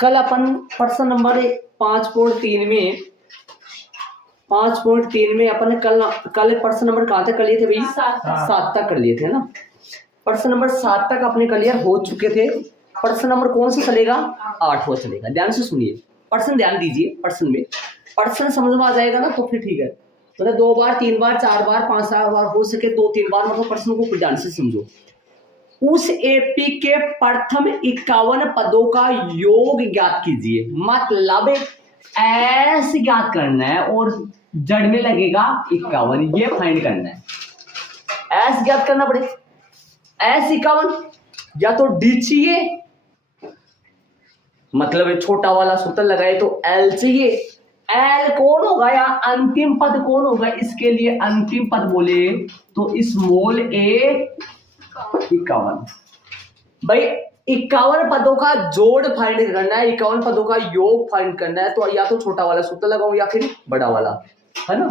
कल अपन प्रश्न नंबर 5.3 में अपन कल प्रश्न नंबर कहाँ तक कर लिए थे भाई? 7 तक कर लिए थे ना। प्रश्न नंबर 7 तक अपने क्लियर हो चुके थे। प्रश्न नंबर कौन सा चलेगा? 8वां चलेगा। ध्यान से सुनिए, प्रश्न ध्यान दीजिए। प्रश्न में प्रश्न समझ में आ जाएगा ना तो फिर ठीक है। मतलब 2 बार 3 बार 4 बार 5 बार हो सके 2-3 बार, मतलब प्रश्न को ध्यान से समझो। उस एपी के प्रथम 51 पदों का योग ज्ञात कीजिए। मतलब एस ज्ञात करना है और जड़ में लगेगा 51, ये फाइंड करना है। एस ज्ञात करना पड़ेगा। एस 51 या तो डी चाहिए, मतलब छोटा वाला सूत्र लगाए तो एल चाहिए। एल कौन होगा या अंतिम पद कौन होगा? इसके लिए अंतिम पद बोले तो स्मॉल ए 51। भाई 51 पदों का जोड़ फाइंड करना है, 51 पदों का योग फाइंड करना है, तो या तो छोटा वाला सूत्र लगाओ या फिर बड़ा वाला, है ना।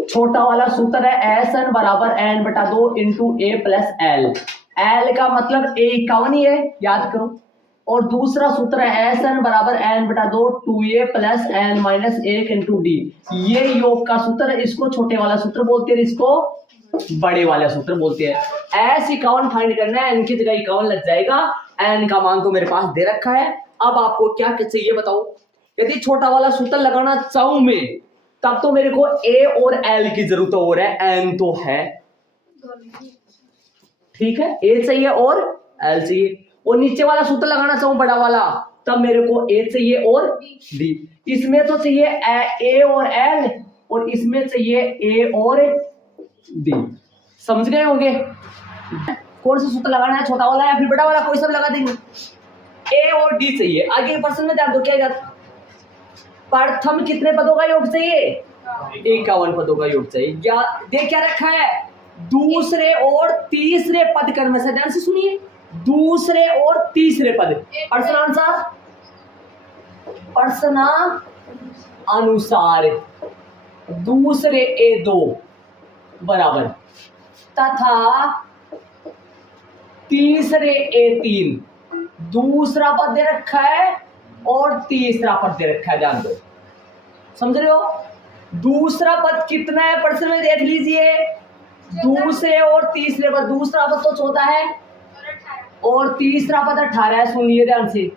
छोटा वाला सूत्र है एस एन बराबर एन बटा 2 इंटू ए प्लस एल। एल का मतलब ए 51 ही है, याद करो। और दूसरा सूत्र है एस एन बराबर एन बटा 2 2a plus n minus 1 into d. ये योग का सूत्र है, इसको छोटे वाला सूत्र बोलते हैं, इसको बड़े वाला सूत्र बोलते हैं। एस 51 फाइंड करना है, एन की जगह 51 लग जाएगा। एन का मान तो मेरे पास दे रखा है। अब आपको क्या चाहिए बताओ? यदि छोटा वाला सूत्र लगाना चाहूं मैं तब तो मेरे को ए और एल की जरूरत हो रहा है, एन तो है, ठीक है, ए चाहिए और एल चाहिए। और नीचे वाला सूत्र लगाना चाहूं बड़ा वाला तब मेरे को ए चाहिए और डी। इसमें तो चाहिए ए और एल और इसमें चाहिए ए और डी। समझ गए होंगे कौन सा सूत्र लगाना है? छोटा वाला या फिर बड़ा वाला? कोई सब लगा देंगे। ए और डी चाहिए। आगे प्रश्न में ध्यान दो, क्या प्रथम कितने पदों का योग चाहिए? 51 पदों का योग चाहिए। देख क्या रखा है? दूसरे और तीसरे पद कर्म से। ध्यान से सुनिए, दूसरे और तीसरे पद। प्रश्न अनुसार दूसरे ए2 बराबर तथा तीसरे ए3। दूसरा पद दे रखा है और तीसरा पद दे रखा है, ध्यान दो, समझ रहे हो? दूसरा पद कितना है प्रश्न में देख लीजिए। दूसरे और तीसरे पद, दूसरा पद तो 14 है और तीसरा पद 18 है। सुनिए ध्यान से,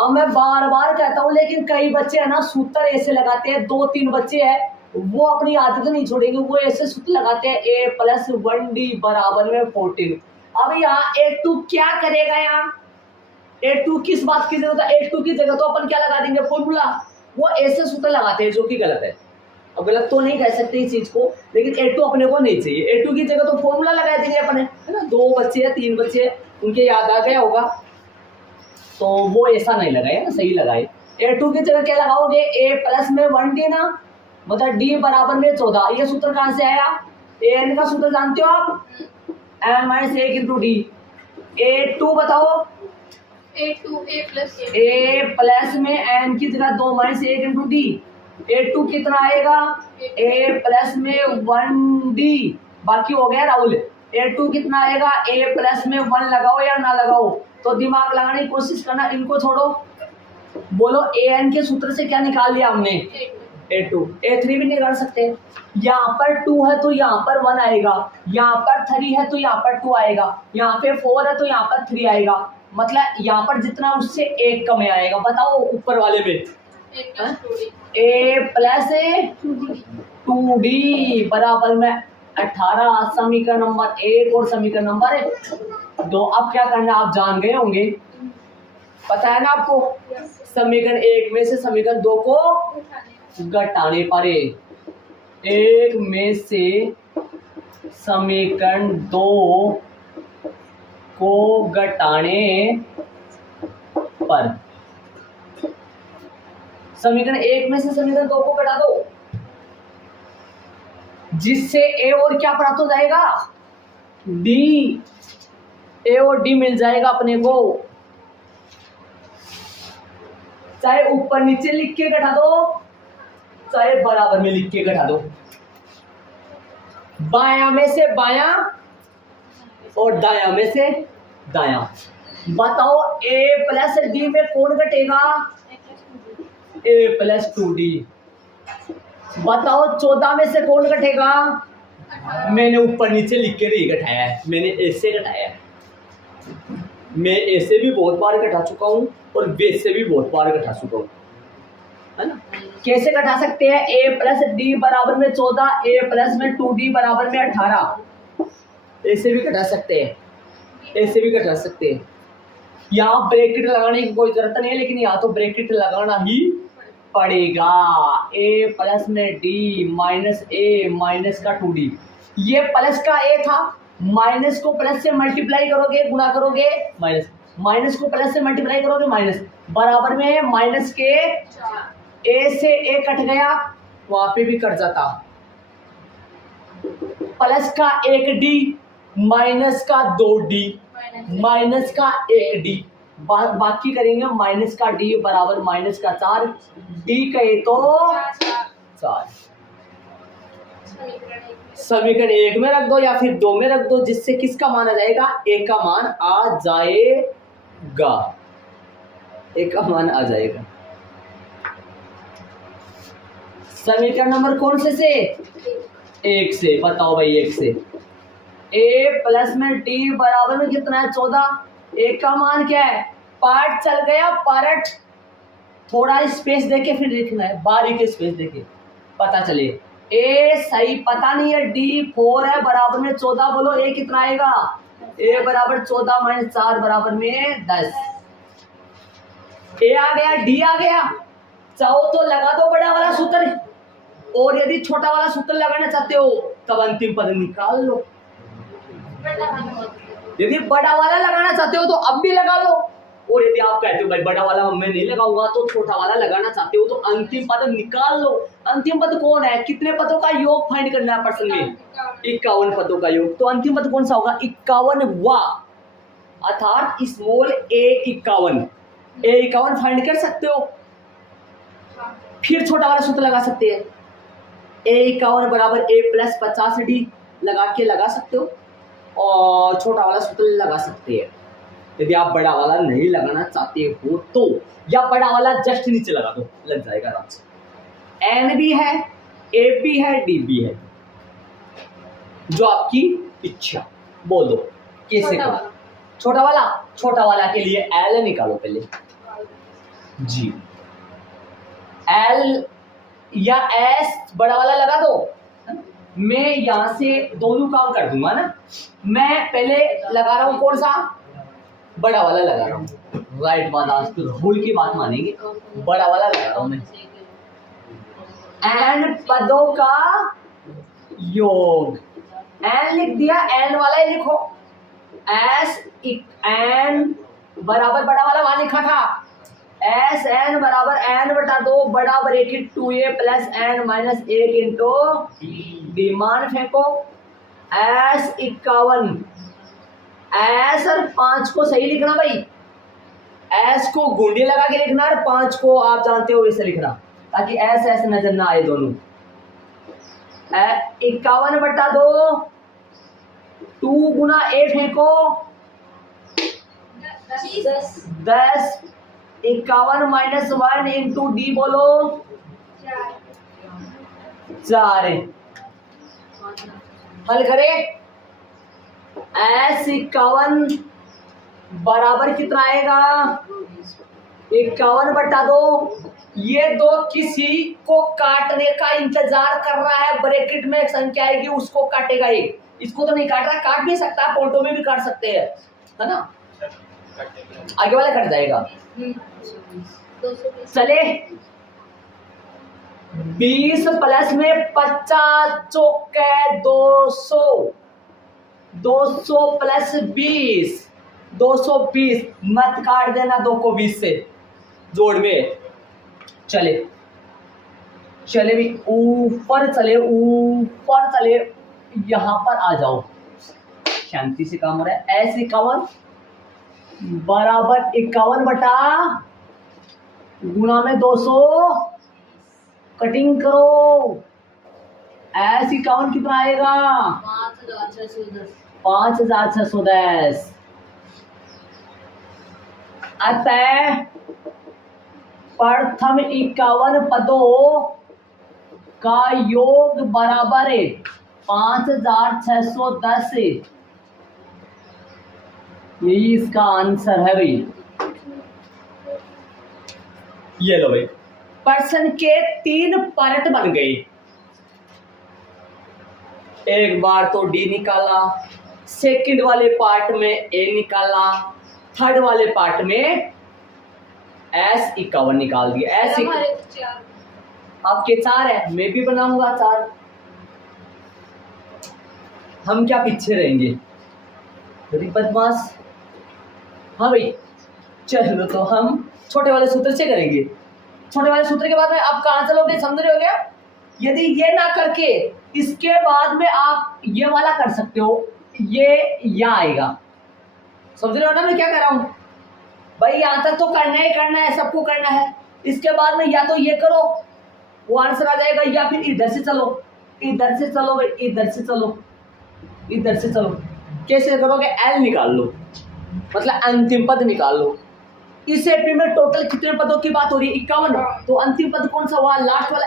अब मैं बार बार कहता हूं लेकिन कई बच्चे है ना सूत्र ऐसे लगाते हैं। 2-3 बच्चे हैं वो अपनी आदत नहीं छोड़ेंगे, वो ऐसे सूत्र लगाते हैं a प्लस 1d बराबर में 14। अब यहाँ a2 क्या करेगा? यहाँ a2 किस बात की जरूरत है? a2 की जगह तो अपन क्या लगा देंगे? फॉर्मूला। वो ऐसे सूत्र लगाते हैं जो कि गलत है। अब गलत तो नहीं कह सकते इस चीज को, लेकिन a2 अपने को नहीं चाहिए। a2 की जगह तो फॉर्मूला लगा देंगे अपने, है ना। 2 बच्चे हैं 3 बच्चे हैं, उनके याद आ गया होगा तो वो ऐसा नहीं लगाए ना, सही लगाए। a2 की जगह क्या लगाओगे? a प्लस में 1d ना, मतलब d बराबर में 14। ये सूत्र कहां से आया? an का सूत्र जानते हो आप? n minus 1 into D. a2 बताओ? a प्लस में n की जगह 2 माइनस 1 इंटू डी। a2 कितना आएगा? a प्लस में 1d। बाकी हो गया राहुल। a2 कितना आएगा? a प्लस में 1 लगाओ या ना लगाओ, तो दिमाग लगाने की कोशिश करना। इनको छोड़ो, बोलो an के सूत्र से क्या निकाल लिया हमने? a2। a3 भी निकाल सकते हैं। यहाँ पर 2 है तो यहाँ पर 1 आएगा, यहाँ पर 3 है तो यहाँ पर 2 आएगा, यहाँ पे 4 है तो यहाँ पर 3 आएगा। मतलब यहाँ पर जितना उससे 1 कम आएगा। बताओ ऊपर वाले में a प्लस 2d बराबर में 18। समीकरण नंबर 1 और समीकरण नंबर 2। अब क्या करना आप जान गए होंगे, पता है ना आपको। समीकरण 1 में से समीकरण 2 को घटाने पर 1 में से समीकरण 2 को घटाने पर, समीकरण 1 में से समीकरण 2 को घटा दो, जिससे ए और क्या प्राप्त हो जाएगा? डी। ए और डी मिल जाएगा अपने को। चाहे ऊपर नीचे लिख के घटा दो, चाहे बराबर में लिख के घटा दो। बायां में से बायां और दायां में से दायां। बताओ a प्लस डी में कौन घटेगा? a plus 2d। बताओ 14 में से कौन घटेगा? मैंने ऊपर नीचे लिख के नहीं घटाया है, मैंने ऐसे घटाया है। मैं ऐसे भी बहुत बार घटा चुका हूँ और वैसे भी बहुत बार घटा चुका हूँ, है ना। कैसे घटा सकते हैं? a प्लस डी बराबर में 14, a प्लस में 2d बराबर में 18। ऐसे भी घटा सकते हैं, ऐसे भी घटा सकते हैं। यहाँ ब्रैकेट लगाने की कोई जरूरत नहीं है, लेकिन यहाँ तो ब्रैकेट लगाना ही पड़ेगा। a प्लस में d माइनस a माइनस का 2d, ये प्लस का a था, माइनस को प्लस से मल्टीप्लाई करोगे, गुणा करोगे, माइनस, माइनस को प्लस से मल्टीप्लाई करोगे, माइनस, बराबर में माइनस के a से a कट गया, वहां पे भी कट जाता, प्लस का 1d माइनस का 2d माइनस का 1d, बाकी करेंगे माइनस का d बराबर माइनस का 4, d कहे तो 4। समीकरण 1 में रख दो या फिर 2 में रख दो, जिससे किसका मान आ जाएगा? a का मान आ जाएगा, a का मान आ जाएगा। समीकरण नंबर कौन से? 1 से। बताओ भाई 1 से a प्लस में d बराबर में कितना है? 14। a का मान क्या है? पार्ट चल गया, पार्ट थोड़ा स्पेस देके फिर लिखना है, बारीक स्पेस देके पता चले। a सही पता नहीं है, d 4 है, बराबर में 14, बोलो a कितना आएगा? a बराबर 14 माइनस 4 बराबर में 10। a आ गया, d आ गया, चाहो तो लगा दो बड़ा वाला सूत्र, और यदि छोटा वाला सूत्र लगाना चाहते हो तब अंतिम पद निकाल लो। यदि बड़ा वाला लगाना चाहते हो तो अब भी लगा लो, और यदि आप कहते हो भाई बड़ा वाला मैं नहीं लगाऊंगा तो छोटा वाला लगाना चाहते हो तो अंतिम पद निकाल लो। अंतिम पद कौन है? कितने पदों का योग फाइंड करना है प्रश्न में? 51 पदों का योग। तो अंतिम पद कौन सा होगा? 51वां, अर्थात स्मॉल a 51। a 51 फाइंड कर सकते हो, फिर छोटा वाला सूत्र लगा सकते हैं, a 51 बराबर a प्लस 50d लगा के लगा सकते हो, और छोटा वाला सूत्र लगा सकते हैं। यदि आप बड़ा वाला नहीं लगाना चाहते हो तो, या बड़ा वाला जस्ट नीचे लगा दो, लग जाएगा आराम से। n भी है, a भी है, d भी है, जो आपकी इच्छा, बोल दो कैसे करो। छोटा वाला के लिए l निकालो पहले जी, l या s बड़ा वाला लगा दो। मैं यहां से दोनों काम कर दूंगा ना, मैं पहले लगा रहा हूं कौन सा? बड़ा वाला लगा रहा हूँ। राइट बात, आज तो रूल की बात मानेंगे, बड़ा वाला लगा रहा हूं मैं। n पदों का योग, n लिख दिया, n वाला ही लिखो, s n बराबर बड़ा वाला वहां लिखा था, एस एन बराबर एन बटा 2 बड़ा bracket 2a plus n minus 1 into d. मान फेंको, एस 51, एस और 5 को सही लिखना भाई, एस को गुंडे लगा के लिखना और 5 को आप जानते हो वैसे लिखना, ताकि एस एस नजर ना आए दोनों। 51 बटा 2, 2 गुना a फेंको 10, 51 माइनस 1 इंटू डी बोलो 4। हल करे, एस 51 बराबर कितना आएगा? 51 बटा 2, ये 2 किसी को काटने का इंतजार कर रहा है, ब्रैकेट में एक संख्या आएगी उसको काटेगा ये, इसको तो नहीं काट रहा, काट भी सकता है, पोल्टो में भी काट सकते हैं, है ना, आगे वाला कट जाएगा। चले 20 प्लस में 50 चौके 200, 200 प्लस 20 220, मत काट देना 2 को 20 से, जोड़ में चले भी ऊपर चले, यहां पर आ जाओ, शांति से काम हो रहा है। एस 51 बराबर 51 बटा गुना में 200, कटिंग करो, एस 51 कितना आएगा? 5610। अतः प्रथम 51 पदों का योग बराबर है 5610। यही इसका आंसर है भाई। ये लो भाई, प्रश्न के 3 पार्ट बन गए। एक बार तो डी निकाला, सेकंड वाले पार्ट में ए निकाला, थर्ड वाले पार्ट में S51 निकाल दिया। आपके 4 है, मैं भी बनाऊंगा 4। हम क्या पीछे रहेंगे, बदमाश। हाँ भाई चलो, तो हम छोटे वाले सूत्र से करेंगे। छोटे वाले सूत्र के बाद में आप कहाँ चलोगे, समझ रहे हो क्या? यदि ये ना करके इसके बाद में आप ये वाला कर सकते हो, ये यहाँ आएगा। समझ रहे हो ना मैं क्या कर रहा हूँ भाई? यहाँ तक तो करना ही करना है, सबको करना है। इसके बाद में या तो ये करो, वो आंसर आ जाएगा, या फिर इधर से चलो, इधर से चलो भाई, इधर से चलो, इधर से चलो। कैसे करोगे? एल निकाल लो, मतलब अंतिम पद निकाल लो। इस एपी में टोटल कितने पदों की बात हो रही है? 51। तो अंतिम पद कौन सा हुआ? लास्ट वाला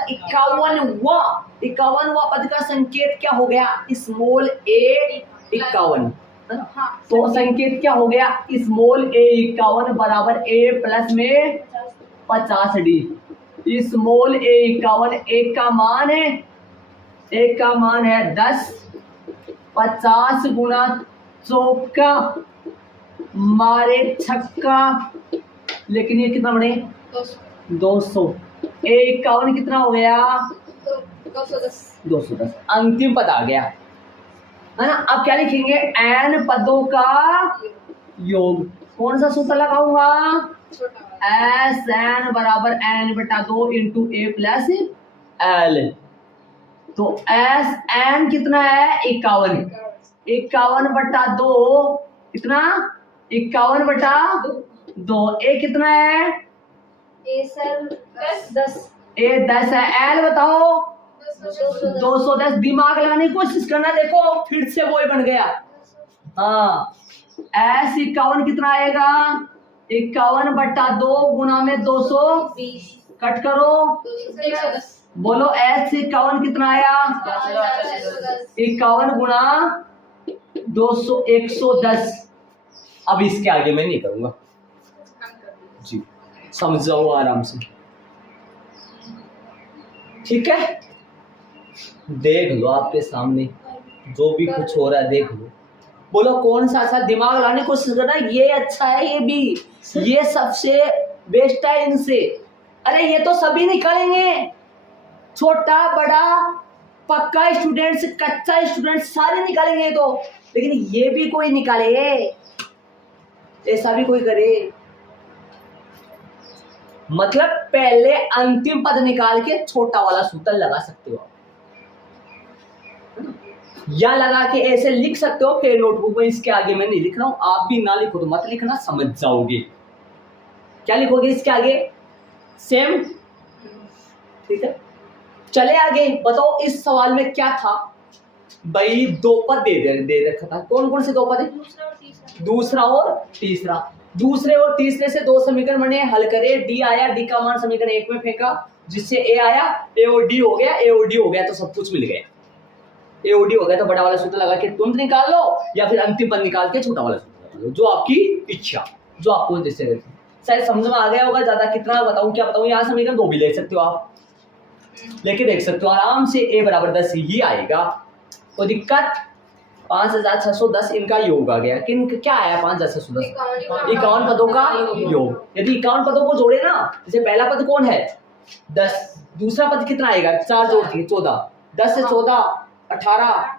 51वां पद का संकेत क्या हो गया? स्मॉल a 51, है ना? तो संकेत क्या हो गया? स्मॉल a 51 बराबर a प्लस में 50d। स्मॉल a 51 एक का मान है, एक का मान है 10, 50 गुना चौका मारे छक्का, लेकिन ये कितना बने? 200। ए 51 कितना हो गया? 210। अंतिम पद आ गया, है ना? अब क्या लिखेंगे? n पदों का योग। कौन सा सूत्र लगाऊंगा? Sn बराबर n/2 into a plus l। तो Sn कितना है? 51। 51/2 कितना? 51/2। ए कितना है? ए सर 10। ए 10 है। एल बताओ? 210। दिमाग लगाने की कोशिश करना, देखो फिर से वही बन गया। हाँ, S 51 कितना आएगा? 51/2 गुना में 220 कट करो, बोलो S 51 कितना आया? 51 गुना 200 110। अब इसके आगे मैं नहीं करूंगा जी, समझ जाओ आराम से, ठीक है? देख लो आपके सामने जो भी कुछ हो रहा है, देख लो। बोलो कौन सा अच्छा? दिमाग लाने की कोशिश करना। ये अच्छा है, ये भी, ये सबसे बेस्ट है इनसे। अरे ये तो सभी निकालेंगे, छोटा बड़ा, पक्का स्टूडेंट्स, कच्चा स्टूडेंट, सारे निकालेंगे तो। लेकिन ये भी कोई निकाले, ऐसा भी कोई करे, मतलब पहले अंतिम पद निकाल के छोटा वाला सूत्र लगा सकते हो आप, या लगा के ऐसे लिख सकते हो। फिर नोटबुक में इसके आगे मैं नहीं लिख रहा हूं, आप भी ना लिखो तो मत लिखना, समझ जाओगे। क्या लिखोगे इसके आगे? सेम, ठीक है? चले आगे, बताओ इस सवाल में क्या था भाई? 2 पद दे रखा था। कौन कौन से 2 पद है? दूसरा और तीसरा। दूसरे और तीसरे से 2 समीकरण बने, हल करे। डी आया, डी का मान समीकरण 1 में फेंका, जिससे ए आया, ए और डी हो गया, ए और डी हो गया तो सब कुछ मिल गया। ए और डी हो गया तो बड़ा वाला सूत्र लगा के तुरंत निकाल लो, या फिर अंतिम पद निकाल के छोटा वाला सूत्र निकाल लो, जो आपकी इच्छा, जो आपको जैसे शायद समझ में आ गया होगा। ज्यादा कितना बताऊं, क्या बताऊं? यहाँ समीकरण 2 भी ले सकते हो आप, लेके देख सकते हो आराम से। ए बराबर 10 ही आएगा, कोई दिक्कत? 5610 इनका योग आ गया। किन क्या आया? 5610 51 पदों का योग। यदि 51 पदों को जोड़े ना, जैसे पहला पद कौन है? 10, दूसरा पद कितना आएगा? 4 जोड़ दिए 14, 10 से 14 18,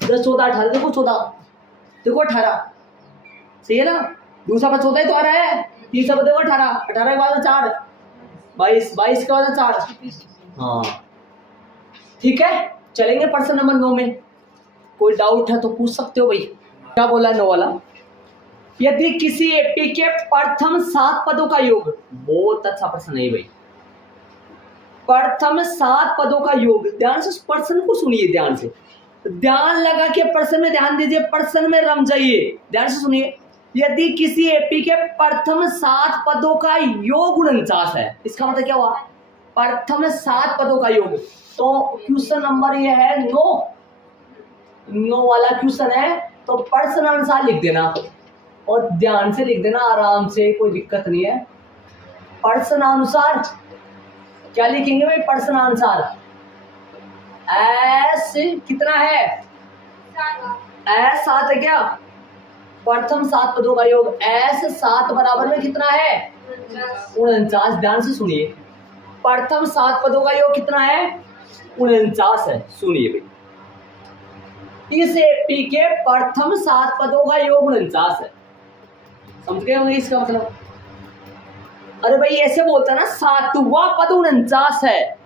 10 14 18, देखो 14, देखो 18, सही है ना? दूसरा पद 14 ही तो आ रहा है। तीसरा पद देखो 18, 18 के बाद 4 22, 22 के बाद 4। हाँ ठीक है, चलेंगे प्रश्न नंबर 9 में। कोई डाउट है तो पूछ सकते हो भाई। क्या बोला 9 वाला? यदि किसी एपी के प्रथम 7 पदों का योग, बहुत अच्छा प्रश्न है भाई। प्रथम 7 पदों का योग, ध्यान से प्रश्न को सुनिए, ध्यान से, ध्यान लगा के प्रश्न में ध्यान दीजिए, प्रश्न में रम जाइए, ध्यान से सुनिए। यदि किसी एपी के प्रथम 7 पदों का योग 49 है, इसका मतलब क्या हुआ? प्रथम 7 पदों का योग। तो क्वेश्चन नंबर ये है 9 वाला क्वेश्चन है, तो प्रश्नानुसार लिख देना और ध्यान से लिख देना, आराम से, कोई दिक्कत नहीं है। प्रश्नानुसार क्या लिखेंगे भाई? प्रश्नानुसार एस कितना है? एस 7 है क्या? प्रथम 7 पदों का योग एस 7 बराबर में कितना है? 49। ध्यान से सुनिए, प्रथम 7 पदों का योग कितना है? 49 है। सुनिए भाई, इस एपी के प्रथम 7 पदों का योग 49 है। समझ गए होंगे इसका मतलब? अरे भाई ऐसे बोलता है ना, 7वां पद 49 है,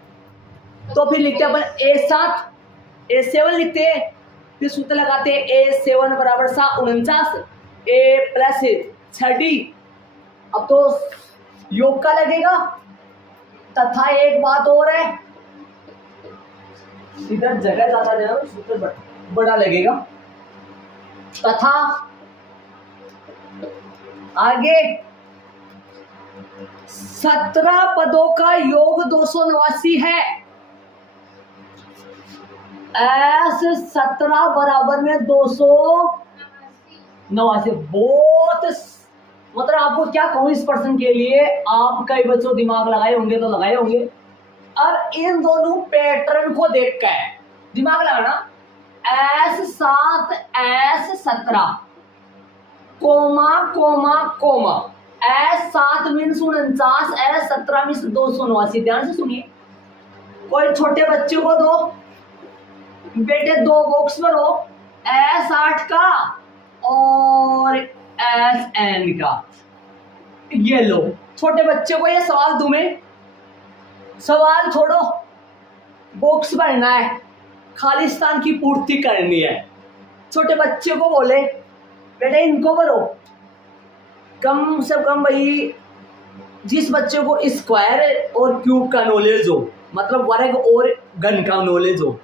तो फिर लिखते हैं अपन A7 A7 लिखते हैं, फिर सूत्र लगाते हैं A7 बराबर 49 A प्लस 30। अब तो योग का लगेगा, तथा एक बात और है, इधर जगह ज्यादा देना तो सूत्र बड़ा लगेगा। तथा आगे 17 पदों का योग 289 है। एस 17 बराबर में 289। बहुत, मतलब आपको क्या कहूं इस प्रश्न के लिए, आप कई बच्चों दिमाग लगाए होंगे तो लगाए होंगे। अब इन दोनों पैटर्न को देख कर दिमाग लगाना, S7 S17 comma comma comma, S7 means 49, S17 means 289। ध्यान से सुनिए, कोई छोटे बच्चे को दो, बेटे 2 बॉक्स भरो, S8 का और SN का, ये लो। छोटे बच्चे को ये सवाल दूं मैं, सवाल छोड़ो, बॉक्स भरना है, खालिस्तान की पूर्ति करनी है। छोटे बच्चे को बोले बेटे इनको भरो, कम से कम भाई जिस बच्चे को स्क्वायर और क्यूब का नॉलेज हो, मतलब वर्ग और घन का नॉलेज हो,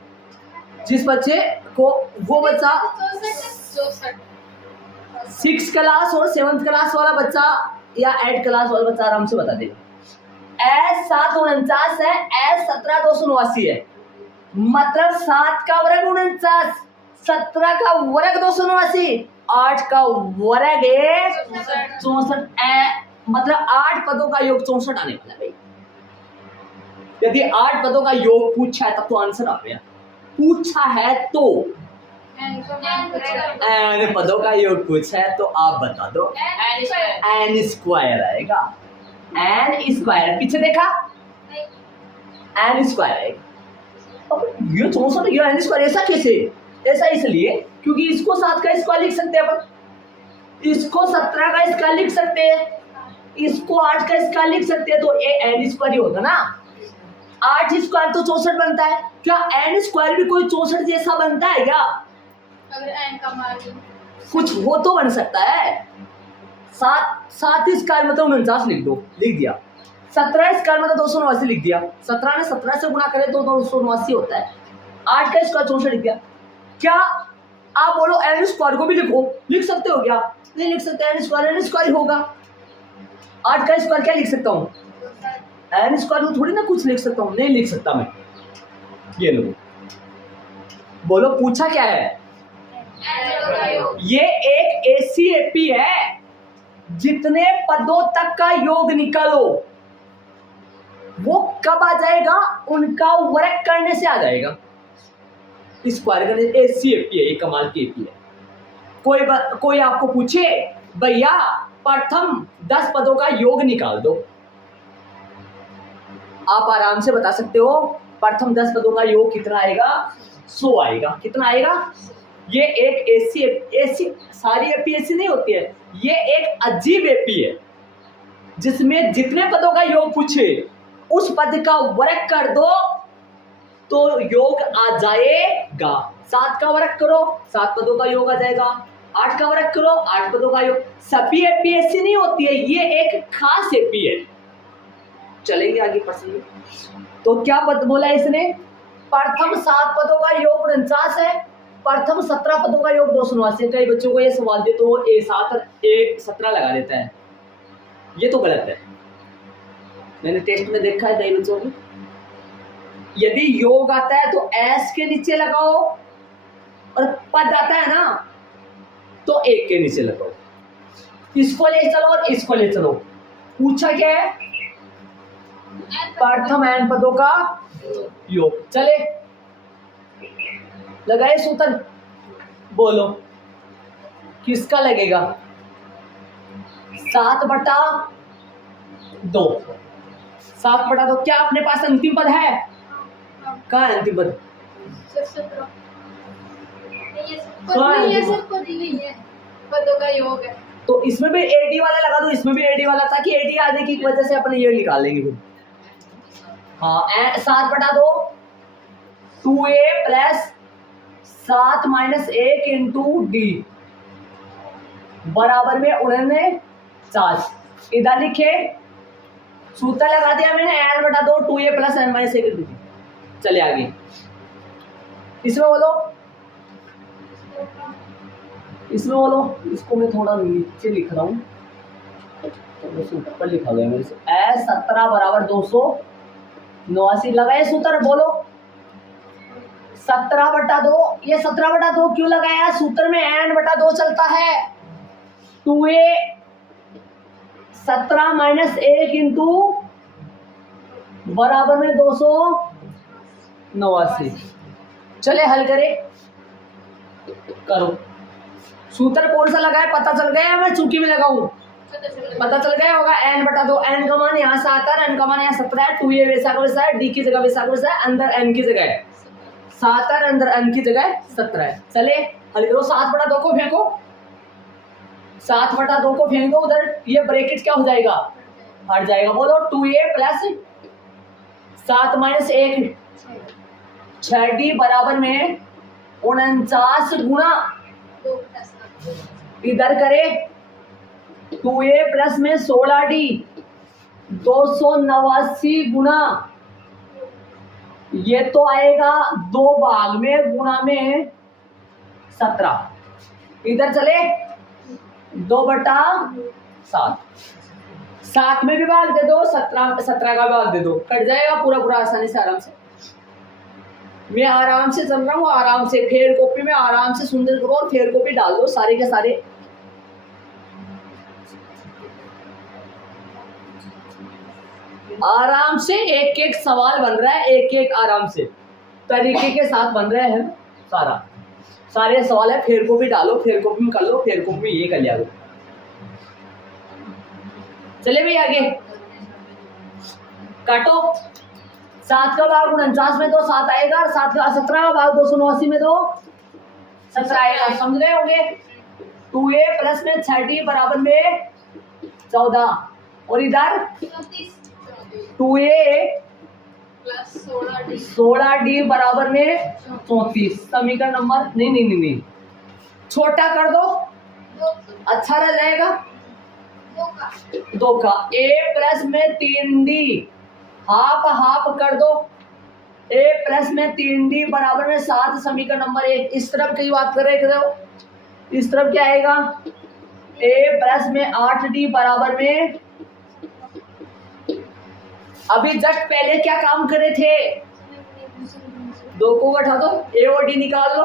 जिस बच्चे को, वो बच्चा 6 क्लास और 7th क्लास वाला बच्चा या 8th क्लास वाला बच्चा आराम से बता देगा। S7 49 है, S17 289 है, मतलब 7 का वर्ग 49, 17 का वर्ग 289, 8 का वर्ग 64, मतलब 8 पदों का योग 64 आने वाला है भाई। यदि 8 पदों का योग पूछा है तब तो आंसर आ गया, पूछा है तो n पदों का योग पूछा है तो आप बता दो, n स्क्वायर आएगा, n स्क्वायर। पीछे देखा, n स्क्वायर आएगा। ये 64 ये n स्क्वायर ऐसा कैसे? ऐसा इसलिए क्योंकि इसको 7 का स्क्वायर लिख सकते हैं अपन, इसको 17 का स्क्वायर लिख सकते हैं, इसको 8 का स्क्वायर लिख सकते हैं, तो ये n स्क्वायर ही होगा ना। 8 स्क्वायर तो 64 बनता है, क्या n स्क्वायर भी कोई 64 जैसा बनता है क्या? अगर n का मान कुछ हो तो बन सकता है। 7 स्क्वायर मतलब 49 लिख दो, लिख दिया। 17 स्क्वायर मतलब 289 लिख दिया, 17 ने 17 से गुणा करे तो 289 होता है। 8 का स्क्वायर 64 लिख दिया। क्या आप बोलो n स्क्वायर को भी लिखो, लिख सकते हो क्या? नहीं लिख सकते, n स्क्वायर होगा। 8 का स्क्वायर क्या लिख सकता हूँ? n स्क्वायर को थोड़ी ना कुछ लिख सकता हूँ, नहीं लिख सकता मैं। ये लो, बोलो पूछा क्या है? ये एक ऐसी एपी है जितने पदों तक का योग निकालो वो कब आ जाएगा? उनका वर्ग करने से आ जाएगा, स्क्वायर करने से। ऐसी एपी है ये, कमाल की एपी है। कोई आपको पूछे भैया प्रथम 10 पदों का योग निकाल दो, आप आराम से बता सकते हो प्रथम 10 पदों का योग कितना आएगा? 100 आएगा। कितना आएगा? ये एक ऐसी सारी एपी ऐसी नहीं होती है, ये एक अजीब एपी है जिसमें जितने पदों का योग पूछे उस पद का वर्ग कर दो तो योग आ जाएगा। 7 का वर्ग करो 7 पदों का योग आ जाएगा, 8 का वर्ग करो 8 पदों का योग। सभी एपी ऐसी नहीं होती है, ये एक खास एपी है। चलेंगे आगे प्रश्न में। तो क्या बोला इसने? प्रथम 7 पदों का योग 49 है, प्रथम 17 पदों का योग 289। कई बच्चों को ये सवाल दे तो A7 और A17 लगा देता है, ये तो गलत है। मैंने टेस्ट में देखा है कई बच्चों को, यदि योग आता है तो S के नीचे लगाओ और पद आता है ना तो 1 के नीचे लगाओ। इसको ले चलो और इसको ले चलो। पूछा क्या है? प्रथम n पदों का योग। चले लगाए सूत्र, बोलो किसका लगेगा? 7/2। 7/2 क्या अपने पास अंतिम पद है? कहाँ है अंतिम पद? पदों का योग है। तो इसमें भी AD वाला लगा दो, इसमें भी AD वाला, ताकि AD आने की वजह से अपने ये निकाल लेंगे फिर। हाँ 7/2 2A प्लस 7 - 1 इंटू D बराबर में 49। इधर लिखे सूत्र लगा दिया मैंने, n/2 2A plus n - 1 into D। चले आगे, इसमें बोलो, इसमें बोलो। इसको मैं थोड़ा नीचे लिख रहा हूँ, ऊपर लिखा गया मेरे से। S17 बराबर 289 लगाए सूत्र, बोलो 17/2। ये 17/2 क्यों लगाया? सूत्र में n/2 चलता है। 2A 17 - 1 इंटू बराबर में 289। चले हल करे, करो। सूत्र कौन सा लगा है पता चल गया है? मैं चूंकि में लगाऊं पता चल गया होगा। n/2, n का मान यहाँ 7 है, n का मान यहाँ 17 है। 2A वैसा का वैसा है, D की जगह वैसा का वैसा है, अंदर n की जगह है 7 है, अंदर n की जगह 17 है। चले हल करो। 7/2 को फेंको, 7/2 को फेंक दो उधर, ये ब्रैकेट क्या हो जाएगा? हट जाएगा। बोलो 2A प्लस 7 - 1 6D बराबर में 49 गुना इधर करे 2A प्लस में 16D 289 गुना, ये तो आएगा 2 भाग में गुना में 17। इधर चले 2/7। 7 में भी भाग दे दो, 17 का भाग दे दो, कट जाएगा पूरा पूरा आसानी से, आराम से। मैं आराम से चल रहा हूँ, आराम से। फेर कॉपी में आराम से सुंदर करो और फेर कॉपी डाल दो सारे के सारे। आराम से एक एक सवाल बन रहा है, एक एक आराम से तरीके के साथ बन रहे हैं सारे सवाल है। फेर कॉपी डालो, फेर कॉपी में कर लो, फेर कॉपी में ये कर लिया। चले भाई आगे, काटो। 7 का भाग 49 में तो 7 आएगा, और 7 का 17 का भाग 289 में तो 17 आएगा। समझ गए होंगे? 2A प्लस में 6D बराबर में 14, और इधर 2A प्लस 16D 16D बराबर में 34। समीकरण नंबर नहीं, छोटा कर दो, अच्छा रह जाएगा। 2 का A प्लस में 3D हाफ हाफ कर दो। A प्लस में 3D बराबर में 7। समीकरण नंबर 1। इस तरफ की बात कर रहे हो, इस तरफ क्या आएगा? A प्लस में 8D बराबर में, अभी जस्ट पहले क्या काम करे थे? 2 को घटा दो, A और D निकाल लो।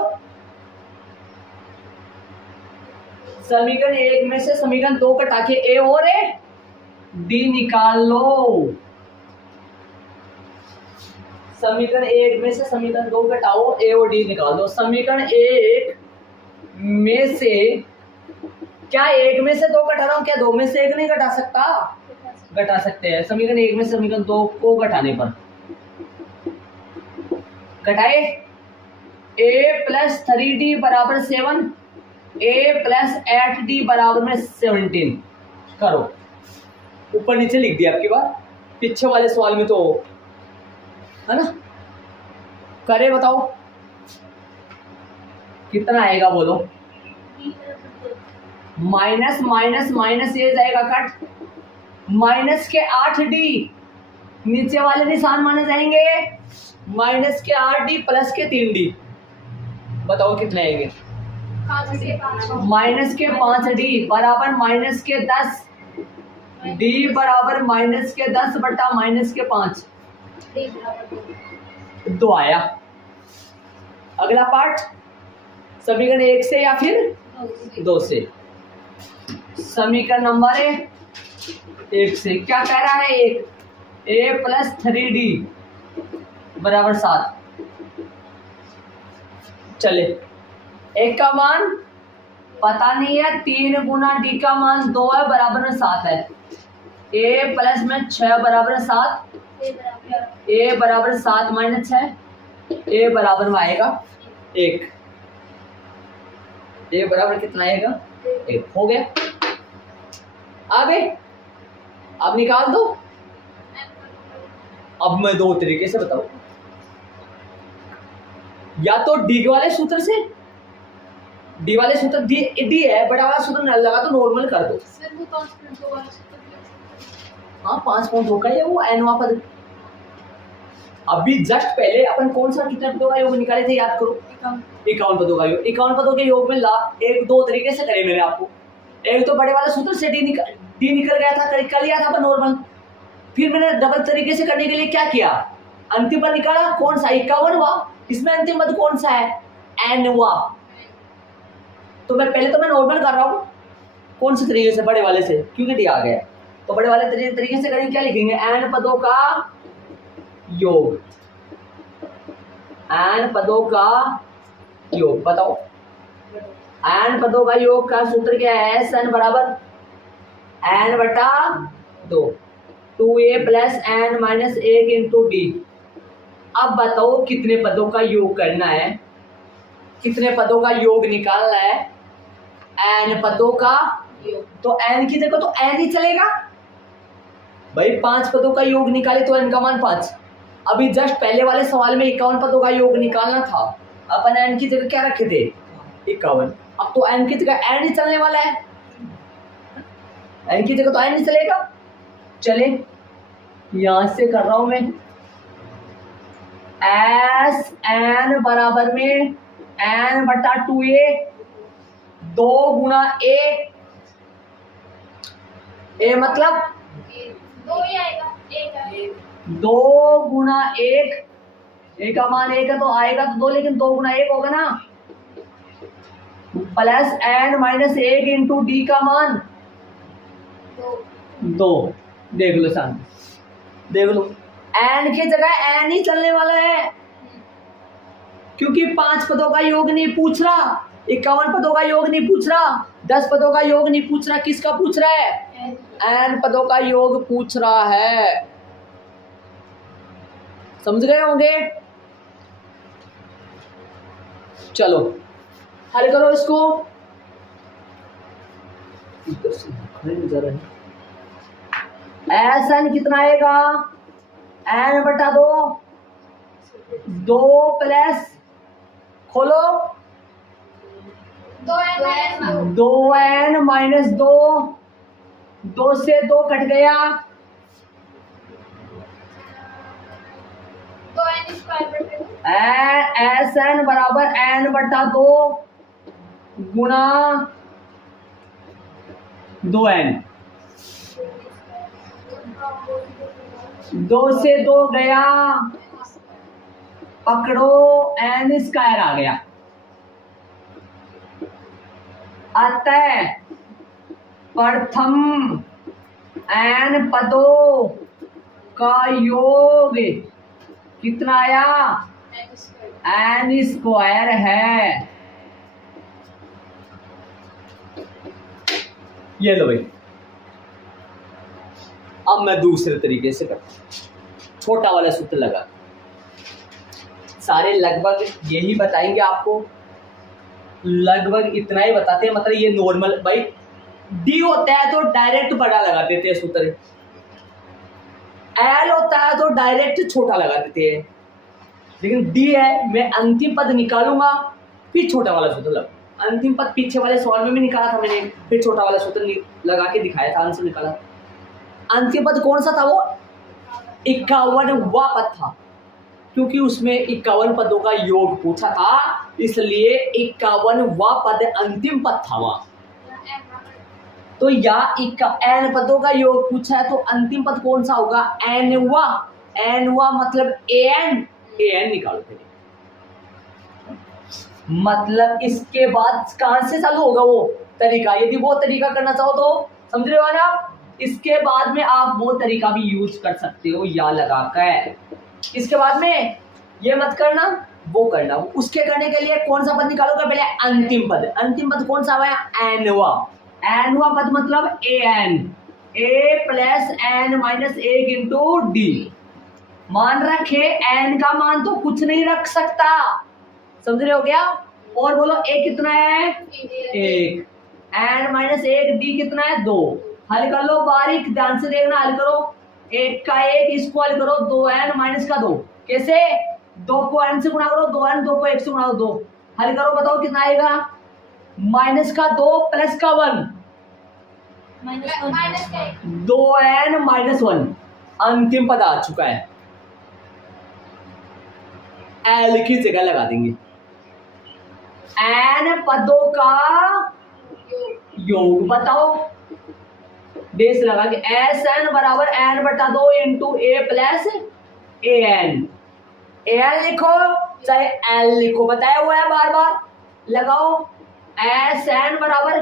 समीकरण 1 में से समीकरण 2 घटा के A और D निकाल लो। समीकरण 1 में से समीकरण 2 घटाओ, A और D निकाल दो। समीकरण 1 में से, क्या 1 में से 2 घटा रहा हूं? क्या 2 में से 1 नहीं घटा सकता? घटा सकते हैं। समीकरण 1 में से समीकरण 2 को घटाने पर घटाए, A प्लस 3D बराबर 7, A प्लस 8D बराबर में 17। करो, ऊपर नीचे लिख दिया आपकी बात। पीछे वाले सवाल में तो है ना, करे बताओ कितना आएगा? बोलो। माइनस माइनस माइनस ये जाएगा कट, माइनस के 8D नीचे वाले निशान माने जाएंगे, माइनस के 8D प्लस के 3D बताओ कितने आएंगे? 5 से 5 माइनस के 5d बराबर माइनस के 10, d बराबर माइनस के 10 बटा माइनस के 5, d बराबर 2 आया। अगला पार्ट समीकरण 1 से या फिर 2 से। समीकरण नंबर 1 से क्या कह रहा है? एक a प्लस 3d बराबर 7। चले, एक का मान पता नहीं है, 3 गुना डी का मान 2 है, बराबर में 7 है। a प्लस में 6 बराबर 7, a बराबर 7 माइनस 6, a बराबर में आएगा 1। a बराबर कितना आएगा? 1 हो गया। आगे अब निकाल दो। अब मैं 2 तरीके से बताऊं, या तो डी वाले सूत्र से, डी वाले सूत्र डी है, बड़ा वाला सूत्र न लगा तो नॉर्मल कर दो। सर वो 5.2 वाला सूत्र। हाँ 5.2 का है वो एनवा पद। अभी जस्ट पहले अपन कौन सा कितने पदों का योग निकाले थे याद करो? 51 पदों का योग। 51 पदों के योग में एक 2 तरीके से करे मैंने आपको। एक तो बड़े वाले सूत्र से डी निकल गया था, कर लिया था अपन नॉर्मल। फिर मैंने डबल तरीके से करने के लिए क्या किया? अंतिम पद निकाला, कौन सा? 51वां। इसमें अंतिम पद कौन सा है? एनवा। तो मैं नॉर्मल कर रहा हूँ, कौन से तरीके से? बड़े वाले से, क्योंकि डी आ गया। तो बड़े वाले तरीके से करेंगे, क्या लिखेंगे? एन पदों का योग, एन पदों का योग। बताओ एन पदों का योग का सूत्र क्या है? एस एन बराबर एन बटा 2, 2a plus n minus 1 into d. अब बताओ कितने पदों का योग करना है, कितने पदों का योग निकालना है? एन पदों का योग। तो एन की जगह तो एन ही चलेगा भाई। 5 पदों का योग निकाले तो एन का मान 5। अभी जस्ट पहले वाले सवाल में 51 पदों का योग निकालना था, अपन एन की जगह क्या रखे थे? 51। अब तो एन की जगह एन ही चलने वाला है, एन की जगह तो एन ही चलेगा। चले, यहां से कर रहा हूं मैं, एस एन बराबर में एन बटा 2a, 2 गुना a मतलब 2 ही आएगा, 1 आएगा। 2 गुना 1, a का मान 1 है तो आएगा तो 2, लेकिन 2 गुना 1 होगा ना, plus n minus 1 into d का मान 2। देख लो शांति, देख लो, एन की जगह एन ही चलने वाला है, क्योंकि 5 पदों का योग नहीं पूछ रहा, 51 पदों का योग नहीं पूछ रहा, 10 पदों का योग नहीं पूछ रहा। किसका पूछ रहा है? एन पदों का योग पूछ रहा है। समझ गए होंगे? चलो हल करो इसको। एस एन कितना आएगा? एन बटा 2, 2 प्लस खोलो 2n माइनस 2, 2 से 2 कट गया, 2n स्क्वायर बटे 2। एस एन बराबर n बटा 2 गुणा 2n। 2 से 2 गया, पकड़ो n स्क्वायर आ गया। अतः प्रथम n पदों का योग कितना आया? n स्क्वायर है। ये लो भाई, अब मैं दूसरे तरीके से करता हूं, छोटा वाला सूत्र लगा। सारे लगभग यही बताएंगे आपको, लगभग इतना ही बताते हैं, मतलब ये नॉर्मल भाई। डी होता है तो डायरेक्ट बड़ा लगा देते हैं सूत्र, एल होता है तो डायरेक्ट छोटा लगा देते हैं, लेकिन डी है, मैं अंतिम पद निकालूंगा फिर छोटा वाला सूत्र लगा। अंतिम पद पीछे वाले सवाल में भी निकाला था मैंने, फिर छोटा वाला सूत्र लगा के दिखाया था, आंसर निकाला। अंतिम पद कौन सा था? वो 51वां पद था। क्योंकि उसमें 51 पदों का योग पूछा था, इसलिए 51वां पद अंतिम पद था वहां। तो या एन पदों का योग पूछा है तो अंतिम पद कौन सा होगा? एनवा मतलब एन निकालो फिर। मतलब इसके बाद कहां से चालू होगा वो तरीका? यदि वो तरीका करना चाहो तो समझ रहे हो ना, इसके बाद में आप वो तरीका भी यूज कर सकते हो या लगाकर। इसके बाद में ये मत करना, वो करना। उसके करने के लिए कौन सा पद निकालोगे? पहले अंतिम पद। अंतिम पद कौन सा है? एनवा पद मतलब a plus n minus 1 into d. मान रखे एन का मान तो कुछ नहीं रख सकता, समझ रहे हो क्या? और बोलो ए कितना है? 1। एन माइनस 1 डी कितना है? 2। हल कर लो, बारीक ध्यान से देखना, हल करो। 1 का 1 इसको हल करो, 2n माइनस का 2। कैसे? 2 को n से गुणा करो, 2n, 2 को 1 से गुणा करो, 2। हल करो, बताओ कितना आएगा? माइनस का 2 प्लस का 1, माइनस का 1, 2n माइनस 1। अंतिम पद आ चुका है। एल की जगह लगा देंगे एन पदों का योग। बताओ, बेस लगा के एस एन बराबर एन बटा 2 into A plus A N. L लिखो चाहे एल लिखो, बताया हुआ है बार बार। लगाओ एस एन बराबर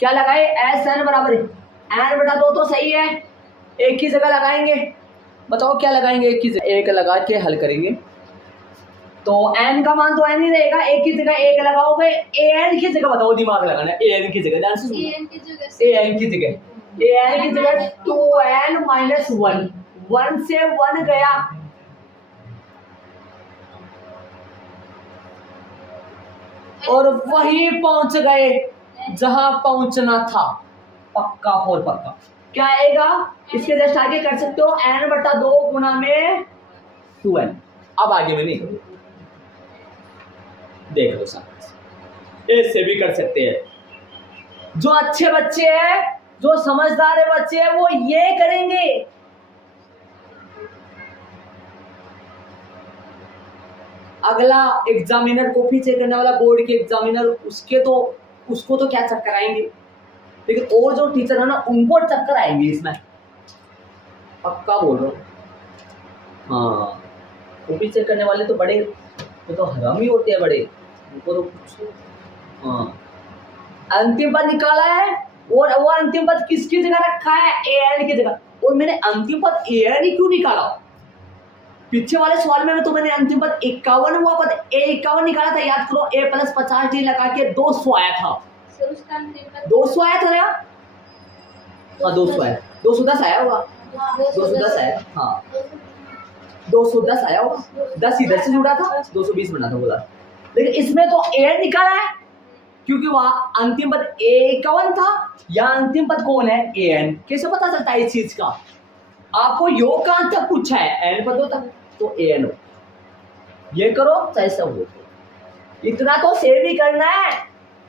क्या लगाए? एस एन बराबर एन बटा 2 तो सही है, एक की जगह लगाएंगे। बताओ क्या लगाएंगे? एक की जगह 1 लगा के हल करेंगे तो n का मान तो n ही रहेगा। एक की जगह 1 लगाओगे, an की जगह बताओ, दिमाग लगाना। an की जगह ध्यान से सुनो, an की जगह an की जगह 2n माइनस 1, 1 से 1 गया, और वहीं पहुंच गए जहां पहुंचना था। पक्का और पक्का क्या आएगा? इसके जस्ट आगे कर सकते हो n बटा 2 गुना में 2n। अब आगे में नहीं, देख लो साथ, ऐसे भी कर सकते हैं। जो अच्छे बच्चे हैं, जो समझदार है बच्चे हैं, वो ये करेंगे। अगला एग्जामिनर, कॉपी चेक करने वाला बोर्ड के एग्जामिनर, उसको तो क्या चक्कर आएंगे, लेकिन और जो टीचर है ना, उनको चक्कर आएंगे इसमें, पक्का बोल रहा हूं। हाँ, कॉपी चेक करने वाले तो बड़े, वो तो हरामी होते हैं बड़े, उनको तो कुछ। हाँ, अंतिम पद निकाला है, और वो अंतिम पद किसकी जगह रखा है? एन की जगह। और मैंने अंतिम पद एन ही क्यों निकाला? पीछे वाले सवाल में तो मैंने अंतिम पद 51वां पद A51 निकाला था, याद करो। a प्लस 50d लगा के 200 आया था। 200 आया था यार। हाँ 200 आया, 210 आया होगा, 210 आया। हाँ 210 आया होगा, 10 इधर से जुड़ा था, 220 बना था बोला। लेकिन इसमें तो एन निकाला है, क्योंकि वहां अंतिम पद A51 था, या अंतिम पद कौन है? एन। कैसे पता चलता है इस चीज का? आपको योग का अंत तक पूछा है, एन पदों तक, तो एन हो। ये करो चाहे सब हो, इतना तो सेव ही करना है।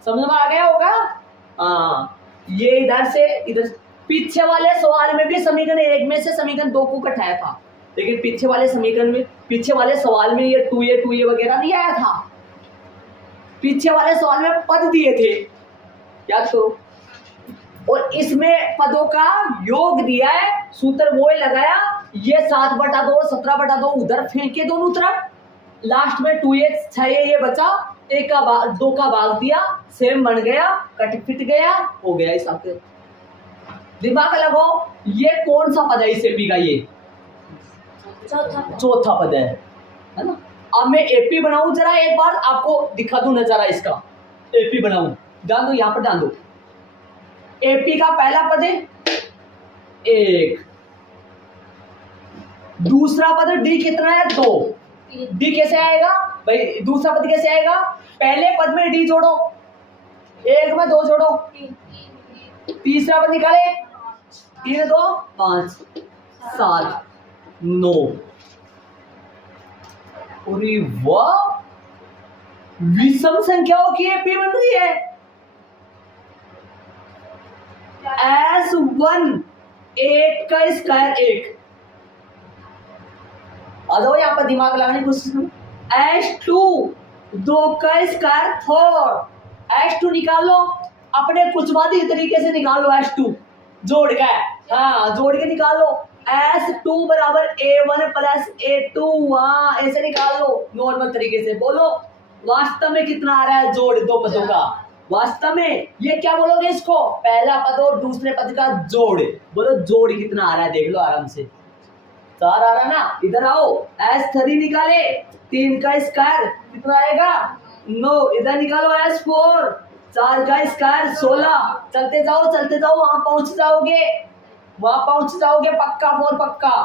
समझ में आ गया होगा? हाँ, ये इधर से इधर। पीछे वाले सवाल में भी समीकरण 1 में से समीकरण 2 को घटाया था, लेकिन पीछे वाले समीकरण में, पीछे वाले सवाल में ये 2a वगैरह नहीं आया था। पीछे वाले सवाल में पद दिए थे, याद करो। और इसमें पदों का योग दिया है, सूत्र वो लगाया, ये 7 बटा 2 17 बटा 2 उधर फेंके दोनों तरफ, लास्ट में 2a 6a ये बचा, 1 का भाग 2 का भाग दिया, सेम बन गया, कट फिट गया, हो गया इस आपके। दिमाग लगाओ, ये कौन सा पद है इस एपी का? ये चौथा पद है ना। अब मैं एपी बनाऊं, जरा एक बार आपको दिखा दूं नजारा इसका। एपी बनाऊं, ध्यान दो, यहां पर ध्यान दो। एपी का पहला पद है 1, दूसरा पद डी कितना है? 2। डी कैसे आएगा भाई? दूसरा पद कैसे आएगा? पहले पद में डी जोड़ो, 1 में 2 जोड़ो, तीसरा पद निकाले, 3 2 5 7 9। अरे वाह, विषम संख्याओं की एपी बन रही है। S1 1 का स्क्वायर 1, आ जाओ यहाँ पर दिमाग लगाने की कोशिश करो। H2 2 का स्क्वायर 4, H2 निकालो अपने कुचवादी तरीके से निकालो। H2 जोड़ के, हाँ जोड़ के निकालो। S2 बराबर A1 प्लस A2, हाँ ऐसे निकाल लो नॉर्मल तरीके से। बोलो वास्तव में कितना आ रहा है जोड़ दो पदों का? वास्तव में ये क्या बोलोगे इसको? पहला पद और दूसरे पद का जोड़। बोलो जोड़ कितना आ रहा है, देख लो आराम से। 4 आ रहा ना, इधर आओ। S3 निकाले, 3 का स्क्वायर कितना आएगा? 9। इधर निकालो S4, 4 का स्क्वायर 16। चलते जाओ वहां पहुंच जाओगे पक्का 4 पक्का।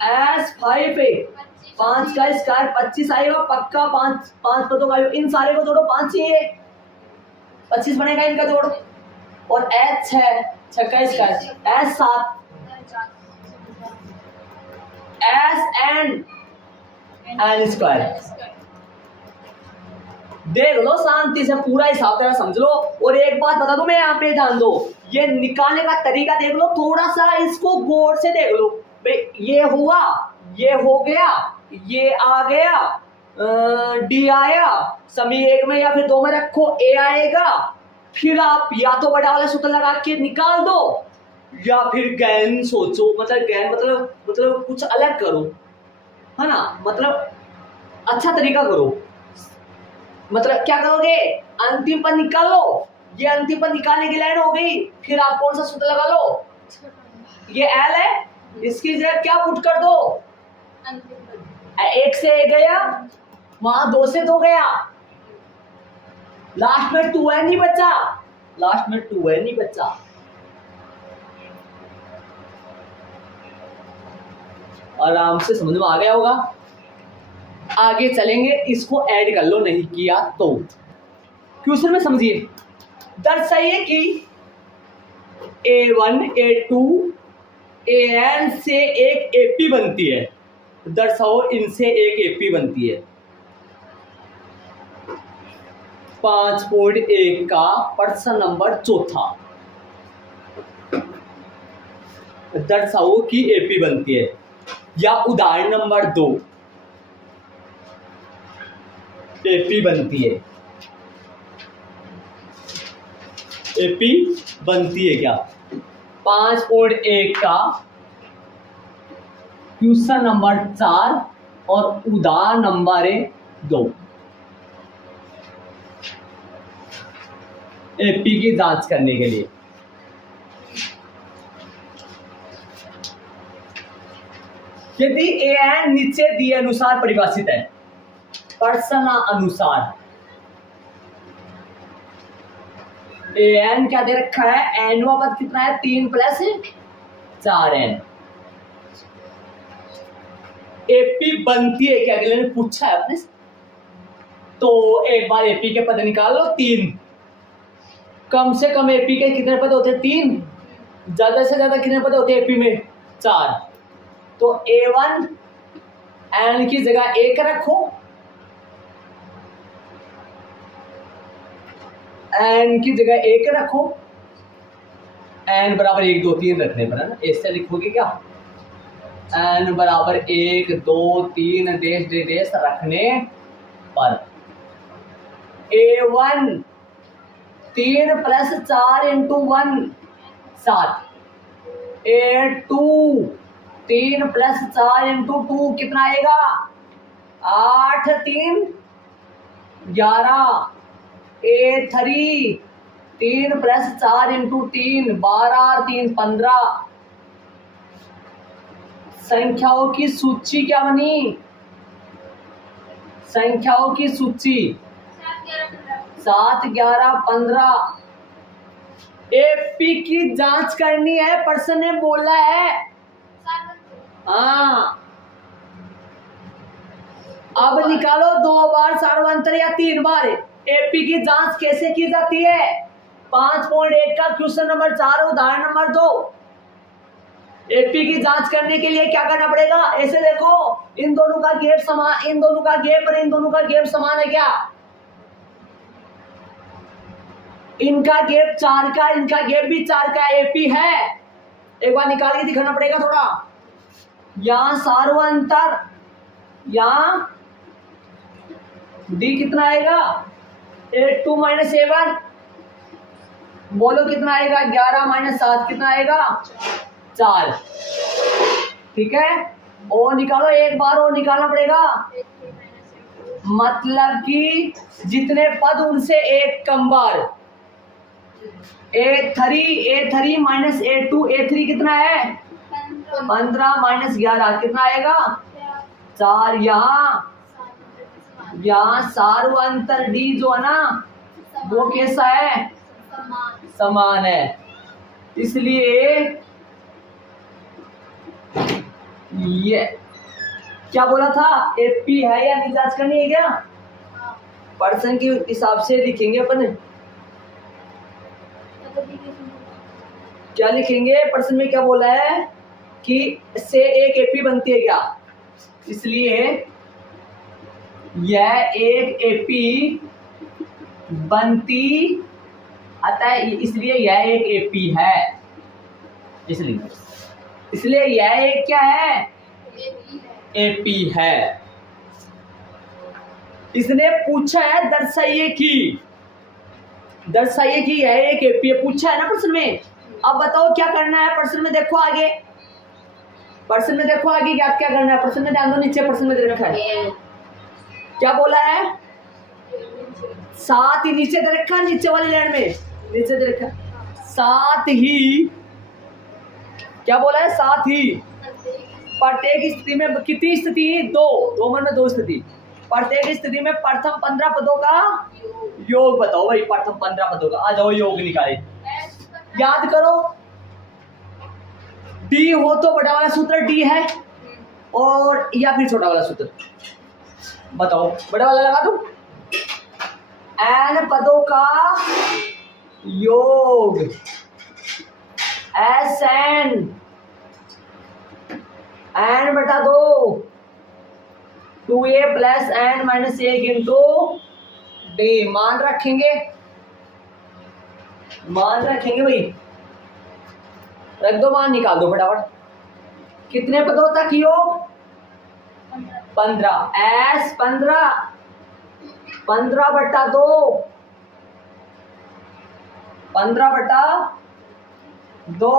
S5 पे 5 का स्क्वायर 25 आएगा पक्का। 5 पदों का इन सारे को जोड़ो, 5 चाहिए, 25 बनेगा इनका जोड़। और H6 6 का स्क्वायर, S7 SN स्क्वायर। देख लो शांति से पूरा हिसाब तेरा समझ लो। और एक बात बता दूं मैं, यहाँ पे ध्यान दो, ये निकालने का तरीका देख लो, थोड़ा सा इसको गौर से देख लो। भाई ये हुआ, ये हो गया, ये आ गया, डी आया, सभी एक में या फिर 2 में रखो, ए आएगा। फिर आप या तो बड़ा वाला सूत्र लगा के निकाल दो, या फिर गैन सोचो, मतलब गैन मतलब कुछ अलग करो, है ना, मतलब अच्छा तरीका करो। मतलब क्या करोगे? अंतिम पद निकालो, ये अंतिम पद निकालने की लाइन हो गई। फिर आप कौन सा सूत्र लगा लो? ये एल है, इसकी जगह क्या पुट कर दो? 1 से 1 गया, वहां 2 से 2 गया, लास्ट में 2n नहीं बचा, लास्ट में 2n नहीं बचा। आराम से समझ में आ गया होगा। आगे चलेंगे, इसको ऐड कर लो नहीं किया तो। क्वेश्चन में समझिए, दर्शाइए कि A1 A2 AN से एक AP बनती है। दर्शाओ इनसे एक AP बनती है। 5.1 का प्रश्न नंबर 4, दर्शाओ कि AP बनती है। या उदाहरण नंबर 2, AP बनती है। AP बनती है क्या? 5.1 का क्वेश्चन नंबर 4 और उदाहरण नंबर 2, AP की जांच करने के लिए। यदि AN नीचे दिए अनुसार परिभाषित है, प्रश्न अनुसार AN क्या दे रखा है? N वा पद कितना है? 3 + 4n। AP बनती है क्या? अगले ने पूछा है अपने से। तो एक बार AP के पद निकाल लो। 3, कम से कम AP के कितने पद होते हैं? 3। ज्यादा से ज्यादा कितने पद होते हैं AP में? 4। तो A1 N की जगह 1 रखो, N की जगह 1 रखो, N बराबर 1 2 3 रखने पर, है ना, ऐसे लिखोगे क्या? N बराबर 1 2 3 डेश डेश रखने पर A1 3 + 4 × 1 7, A2 3 + 4 × 2 कितना आएगा? 8 3 11, A3 3 + 4 × 3 12 और 3 15। संख्याओं की सूची क्या बनी? संख्याओं की सूची 7 11 15। AP की जांच करनी है, पर्सन ने बोला है। हाँ, अब निकालो 2 बार सार्वंतर या 3 बार। AP की जांच कैसे की जाती है? 5.1 का क्वेश्चन नंबर 4 उदाहरण नंबर 2। AP की जांच करने के लिए क्या करना पड़ेगा? ऐसे देखो, इन दोनों का गैप समान, इन दोनों का गैप और इन दोनों का गैप समान है क्या? इनका गैप 4 का, इनका गैप भी 4 का। AP है, एक बार निकाल के दिखाना पड़ेगा थोड़ा। यहां सार्वंतर यहाँ डी कितना आएगा 8 2 माइनस 7, बोलो कितना आएगा 11 माइनस 7 कितना आएगा 4। ठीक है, और निकालो, एक बार और निकालना पड़ेगा, मतलब कि जितने पद उनसे एक कम बार। A3 माइनस A2, A3 कितना है 15 माइनस 11 कितना आएगा 4। यहाँ सार्व अंतर D जो है ना वो कैसा है समान है, इसलिए ये क्या बोला था एपी है या नहीं जांच करनी है क्या, पर्सन के हिसाब से लिखेंगे अपन, क्या लिखेंगे पर्सन में क्या बोला है कि से एक एपी बनती है क्या, इसलिए यह एक एपी बनती अतः इसलिए यह एक एपी है, इसलिए यह एक क्या है एपी है। इसने पूछा है दर्शाइए कि यह एक एपी है, पूछा है ना प्रश्न में। अब बताओ क्या करना है प्रश्न में, देखो आगे, प्रश्न में देखो आगे क्या क्या करना है, प्रश्न में ध्यान दो, नीचे प्रश्न में दे रखा है क्या बोला है, साथ ही नीचे दे रखा, नीचे वाली लाइन में नीचे दे रखा, साथ ही क्या बोला है, साथ ही प्रत्येक स्थिति में कितनी स्थिति 2 में 2 स्थिति, प्रत्येक स्थिति में प्रथम 15 पदों का योग बताओ भाई, प्रथम 15 पदों का, आ जाओ योग निकाले, याद करो डी हो तो बड़ा वाला सूत्र डी है और या फिर छोटा वाला सूत्र, बताओ बड़ा वाला लगा दूं, एन पदों का योग एस एन बटा 2 2a plus n minus 1 into d, मान रखेंगे भाई, रख दो मान, निकाल दो फटाफट, कितने पदों तक योग 15 एस 15 बटा 2 15 बटा 2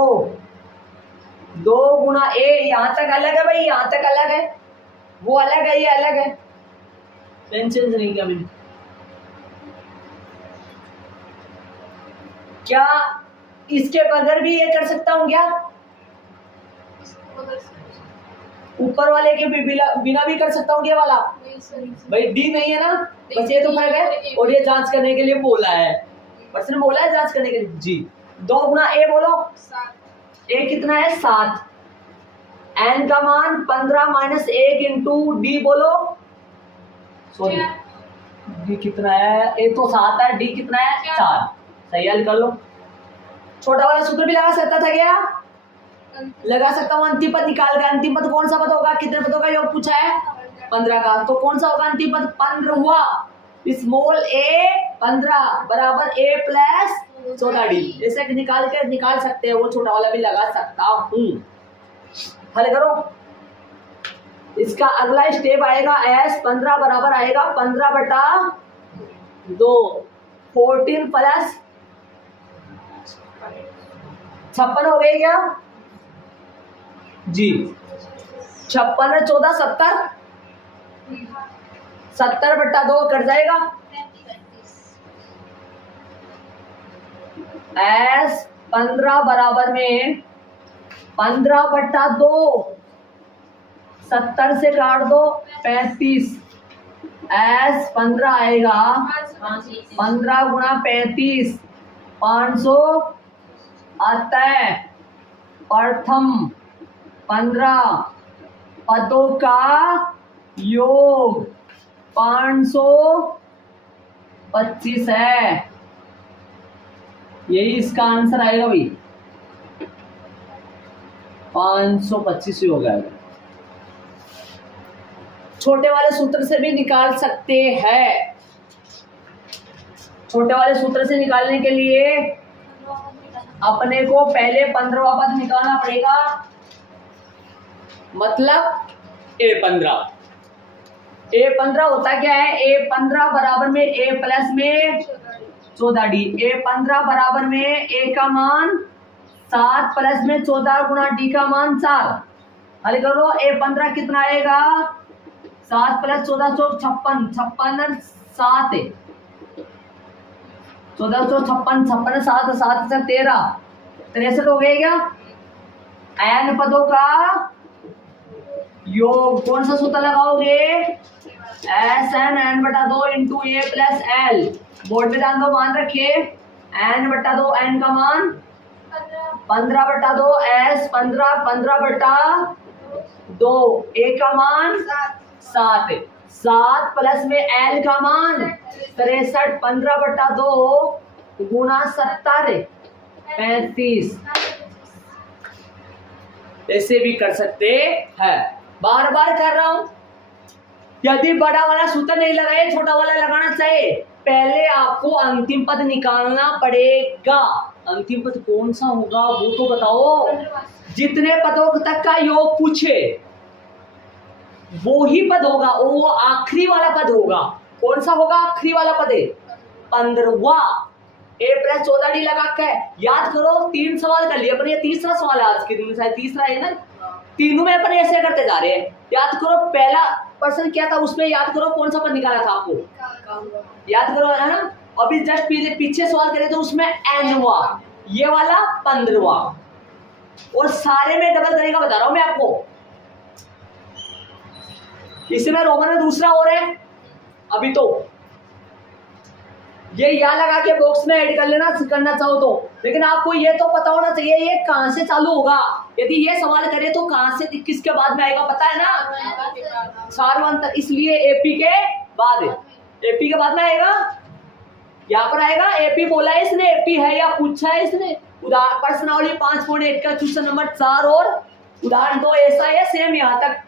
गुना ए, यहां तक अलग है भाई, यहां तक अलग है, वो अलग है ये अलग है, टेंशन नहीं क्या मैंने, क्या इसके बगैर भी ये कर सकता हूं क्या, ऊपर वाले के बिना भी कर सकता हूँ ये वाला, भाई डी नहीं है ना, बस ये तो फर्क है, और ये जांच करने के लिए बोला है, पर्सन बोला है जांच करने के लिए जी। 2 गुना ए बोलो, ए कितना है 7, एन का मान 15 माइनस 1 इंटू डी बोलो, सॉरी डी कितना है, ए तो 7 है, डी कितना है 4, सही हल कर लो। छोटा वाला सूत्र भी लगा सकता था क्या, लगा सकता हूँ, अंतिम पद निकाल कर, अंतिम पद कौन सा पद होगा, कितने पदों का योग पूछा है 15 का, तो कौन सा होगा अंतिम पद 15 हुआ, स्मॉल ए 15 बराबर ए प्लस छोटा डी, जैसे निकाल सकते हैं, वो छोटा वाला भी लगा सकता हूँ। हल करो, इसका अगला स्टेप आएगा एस 15 बराबर आएगा 15 बटा 2 14 प्लस 56 हो गई क्या जी, 56 14 70 बटा 2 कट जाएगा, एस 15 बराबर में 15 बटा 2 70 से काट दो 35, एस 15 आएगा 15 गुणा 35 500 अतः प्रथम 15 पदों का योग 525 है, यही इसका आंसर आएगा भाई, 525 ही होगा। छोटे वाले सूत्र से भी निकाल सकते हैं, छोटे वाले सूत्र से निकालने के लिए अपने को पहले 15वां पद निकालना पड़ेगा, मतलब A15, A15 होता क्या है, A15 बराबर में A प्लस में 14D, A15 बराबर में A का मान 7 प्लस में 14 गुणा D का मान 4। हल करो, A15 कितना आएगा, 7 प्लस 14 56, 56 7 1456, 56 7 7 से 13 63 हो गया क्या। n पदों का योग कौन सा सूत्र लगाओगे, SN n बटा 2 इंटू ए प्लस एल। बोर्ड में ध्यान दो, मान रखिए n बटा 2, n का मान 15 बटा 2, S 15 15 बटा 2, a का मान 7 7 प्लस में l का मान 63 15 बटा 2 गुणा 70 35। ऐसे भी कर सकते हैं, बार बार कर रहा हूं। यदि बड़ा वाला सूत्र नहीं लगाए, छोटा वाला लगाना चाहिए। पहले आपको अंतिम पद निकालना पड़ेगा। अंतिम पद कौन सा होगा वो तो बताओ। जितने पदों तक का योग पूछे वो ही पद होगा, वो आखिरी वाला पद होगा। कौन सा होगा आखिरी वाला पद है, 15वां। A प्लस 14D लगा के याद करो। 3 सवाल कर लिए अपन, ये तीसरा सवाल है आज के दिन में, शायद तीसरा है ना। तीनों में अपन ऐसे करते जा रहे हैं। याद करो पहला प्रश्न क्या था, उसमें याद करो कौन सा पद निकाला था आपको, याद करो है ना। अभी जस्ट पीछे सवाल करे तो उसमें nवा, ये वाला 15वां, और सारे में डबल तरीका बता रहा हूं मैं आपको। इसमें रोमन में दूसरा हो रहा है अभी तो। ये या लगा के बॉक्स में ऐड कर लेना करना चाहो तो, लेकिन आपको ये तो पता होना चाहिए ये कहां से चालू होगा। यदि ये सवाल करे तो कहां से किसके बाद में आएगा पता है ना, सार्वंतर। इसलिए एपी के बाद, एपी के बाद में आएगा, यहाँ पर आएगा। एपी बोला है इसने, एपी है या पूछा है इसने। उदाहरण प्रश्नावली 5.1 का क्वेश्चन नंबर 4 और उदाहरण 2 ऐसा है, सेम यहाँ तक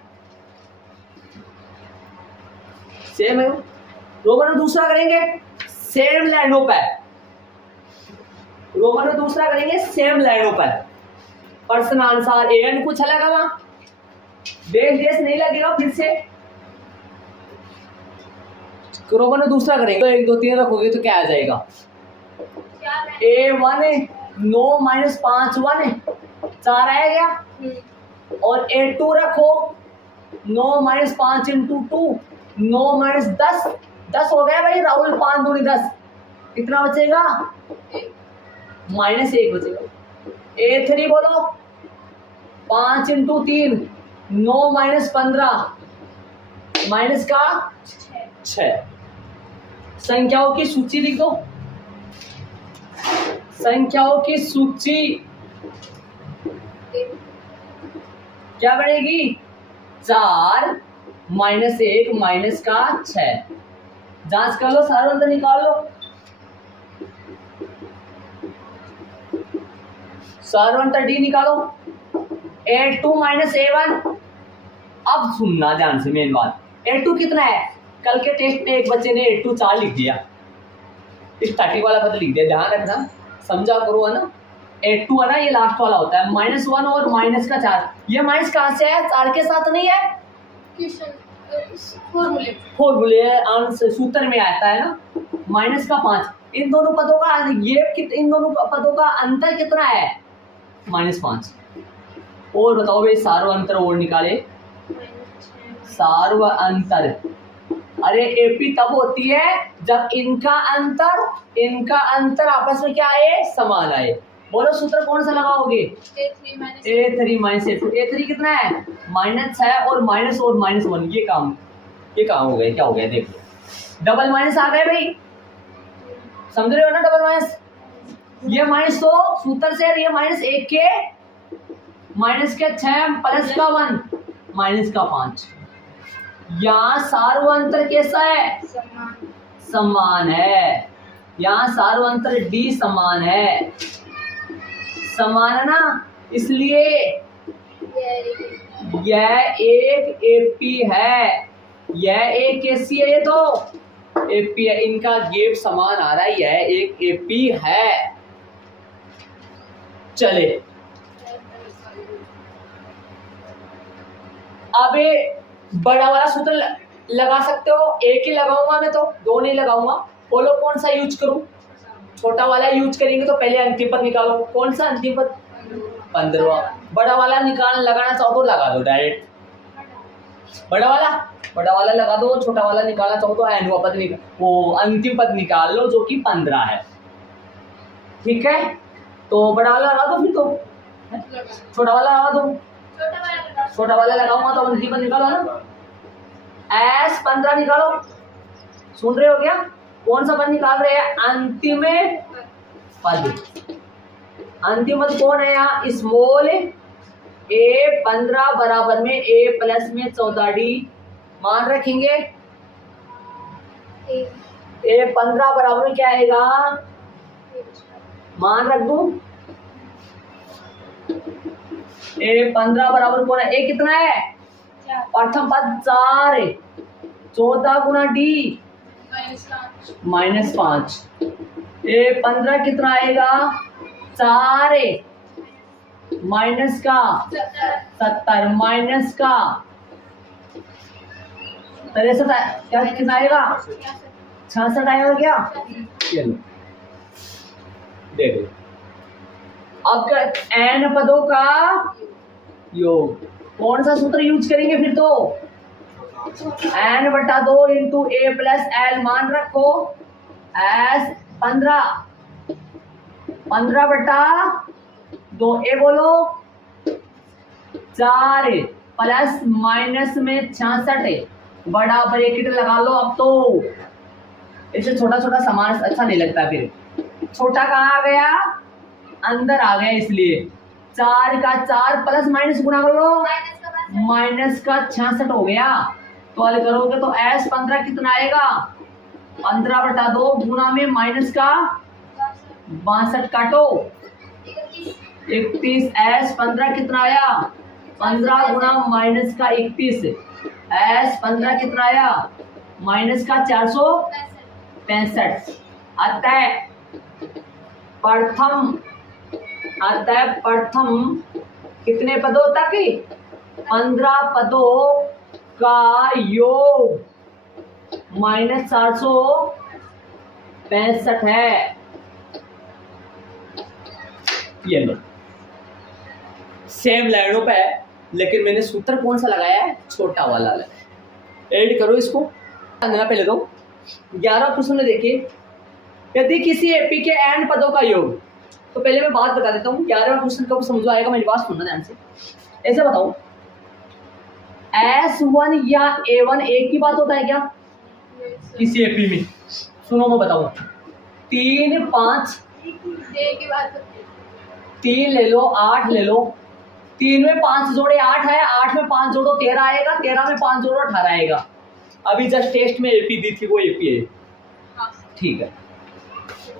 सेम है। रोमन में दूसरा करेंगे सेम लाइनों पर, रोमन में दूसरा करेंगे सेम लाइनों पर। प्रश्न आंसर एन कुछ अलग है, वहां देश नहीं लगेगा फिर से। रोमन में दूसरा करेंगे तो 1 2 3 रखोगे तो क्या आ जाएगा, A1 9 माइनस 5 1 4 आएगा। और A2 रखो 9 माइनस 5 इंटू 2 9 माइनस 10 10 हो गया भाई राहुल, 5 दूनी 10, कितना बचेगा -1 बचेगा। A3 बोलो 5 इंटू 3 9 माइनस 15 माइनस का 6। संख्याओं की सूची लिख दो, संख्याओं की सूची क्या बनेगी, 4 माइनस 1 माइनस का 6। जांच कर लो, सार्वंतर निकाल लो। सार्वंतर डी निकालो, A2 माइनस A1। अब सुनना ध्यान से मेन बात, A2 कितना है। कल के टेस्ट में एक बच्चे ने A2 4 लिख दिया, स्टैटिक वाला पद लिख दिया, ध्यान रखना, समझा करो है ना। A2 है ना, ये लास्ट वाला होता है, -1 और माइनस का 4। ये माइनस कहाँ से है, 4 के साथ नहीं है, फॉर्मूले आंसर सूत्र में आता है ना। माइनस का 5, इन दोनों पदों का इन दोनों पदों का अंतर कितना है, -5। और बताओ भाई सार्व अंतर और निकाले, सार्व अंतर। अरे एपी तब होती है जब इनका अंतर आपस में क्या आए, समान आए। बोलो सूत्र कौन सा लगाओगे, A3 माइनस A2। A3 कितना है, -6 और -1। ये काम हो गया, क्या हो गया देखो, डबल माइनस आ गए भाई, समझ रहे हो ना, डबल माइनस। ये माइनस तो सूत्र से, ये -1 के -6 प्लस का 1 माइनस का 5। यहाँ सार्व अंतर कैसा है, समान है। यहाँ सार्व अंतर D समान है, समान है ना, इसलिए यह एक एपी है, यह एक कैसी है, ये तो एपी है। इनका गेप समान आ रहा है, यह एक एपी है। चले अब बड़ा वाला सूत्र लगा सकते हो, एक ही लगाऊंगा मैं तो, दो नहीं लगाऊंगा। बोलो कौन सा यूज करूं? छोटा वाला यूज करेंगे तो पहले अंतिम पद निकालो। कौन सा अंतिम पद? 15वां। बड़ा वाला लगाना चाहो तो लगा दो डायरेक्ट। बड़ा वाला लगा दो, छोटा वाला निकालना चाहो तो एनवा पद वो अंतिम पद निकाल लो जो कि 15 है। ठीक है, तो बड़ा वाला लगा दो, फिर तो छोटा वाला लगा दो। छोटा वाला लगाऊंगा तो अंतिम पद निकालो ना, एस 15 निकालो। सुन रहे हो क्या? कौन सा पद निकाल रहे हैं? अंतिम पद। अंतिम पद कौन है यहाँ? स्मॉल ए 15 बराबर में ए प्लस में 14d मान रखेंगे। ए 15 बराबर में क्या आएगा? मान रख दूं, ए 15 बराबर कौन है? ए कितना है? प्रथम पद 4 है, 14 गुना डी -5। ए 15 कितना आएगा? 4 है, माइनस का 70 माइनस का 63 क्या कितना आएगा? 66 आएगा क्या? चलो देखो, अब एन पदों का योग। कौन सा सूत्र यूज करेंगे फिर? तो n बटा 2 इंटू ए प्लस एल मान रखो, एस 15 बटा 2 ए बोलो 4 प्लस माइनस में 66 बड़ा ब्रैकेट लगा लो। अब तो इसे छोटा छोटा सामान अच्छा नहीं लगता, फिर छोटा कहाँ आ गया? अंदर आ गया, इसलिए 4 का 4 प्लस माइनस गुना कर लो, माइनस का 66 हो गया। तो हल करोगे तो एस 15 कितना आएगा? 15 बटा 2 गुना में माइनस का 62 काटो 31। एस 15 कितना आया? 15 गुना माइनस का 31। एस 15 कितना आया? माइनस का 465। अतः प्रथम कितने पदों तक? 15 पदों का योग -465 है। ये लो, सेम लाइनों पे है, लेकिन मैंने सूत्र कौन सा लगाया है? छोटा वाला लगाया। ऐड करो इसको, पहले तो 11 क्वेश्चन में देखिए, यदि किसी एपी के एन पदों का योग, तो पहले मैं बात बता देता हूँ, 11वां क्वेश्चन कब समझ आएगा मेरी बात सुनना ध्यान से। ऐसे बताओ, S1 या A1 एक ही बात होता है क्या किसी एपी में? सुनो मैं बताऊँ, 3 5 3 ले लो, 8 ले लो, 3 में 5 जोड़े 8 है, 8 में 5 जोड़ो 13 आएगा, 13 में 5 जोड़ो 18 आएगा। अभी जस्ट टेस्ट में एपी दी थी, वो एपी है। ठीक है,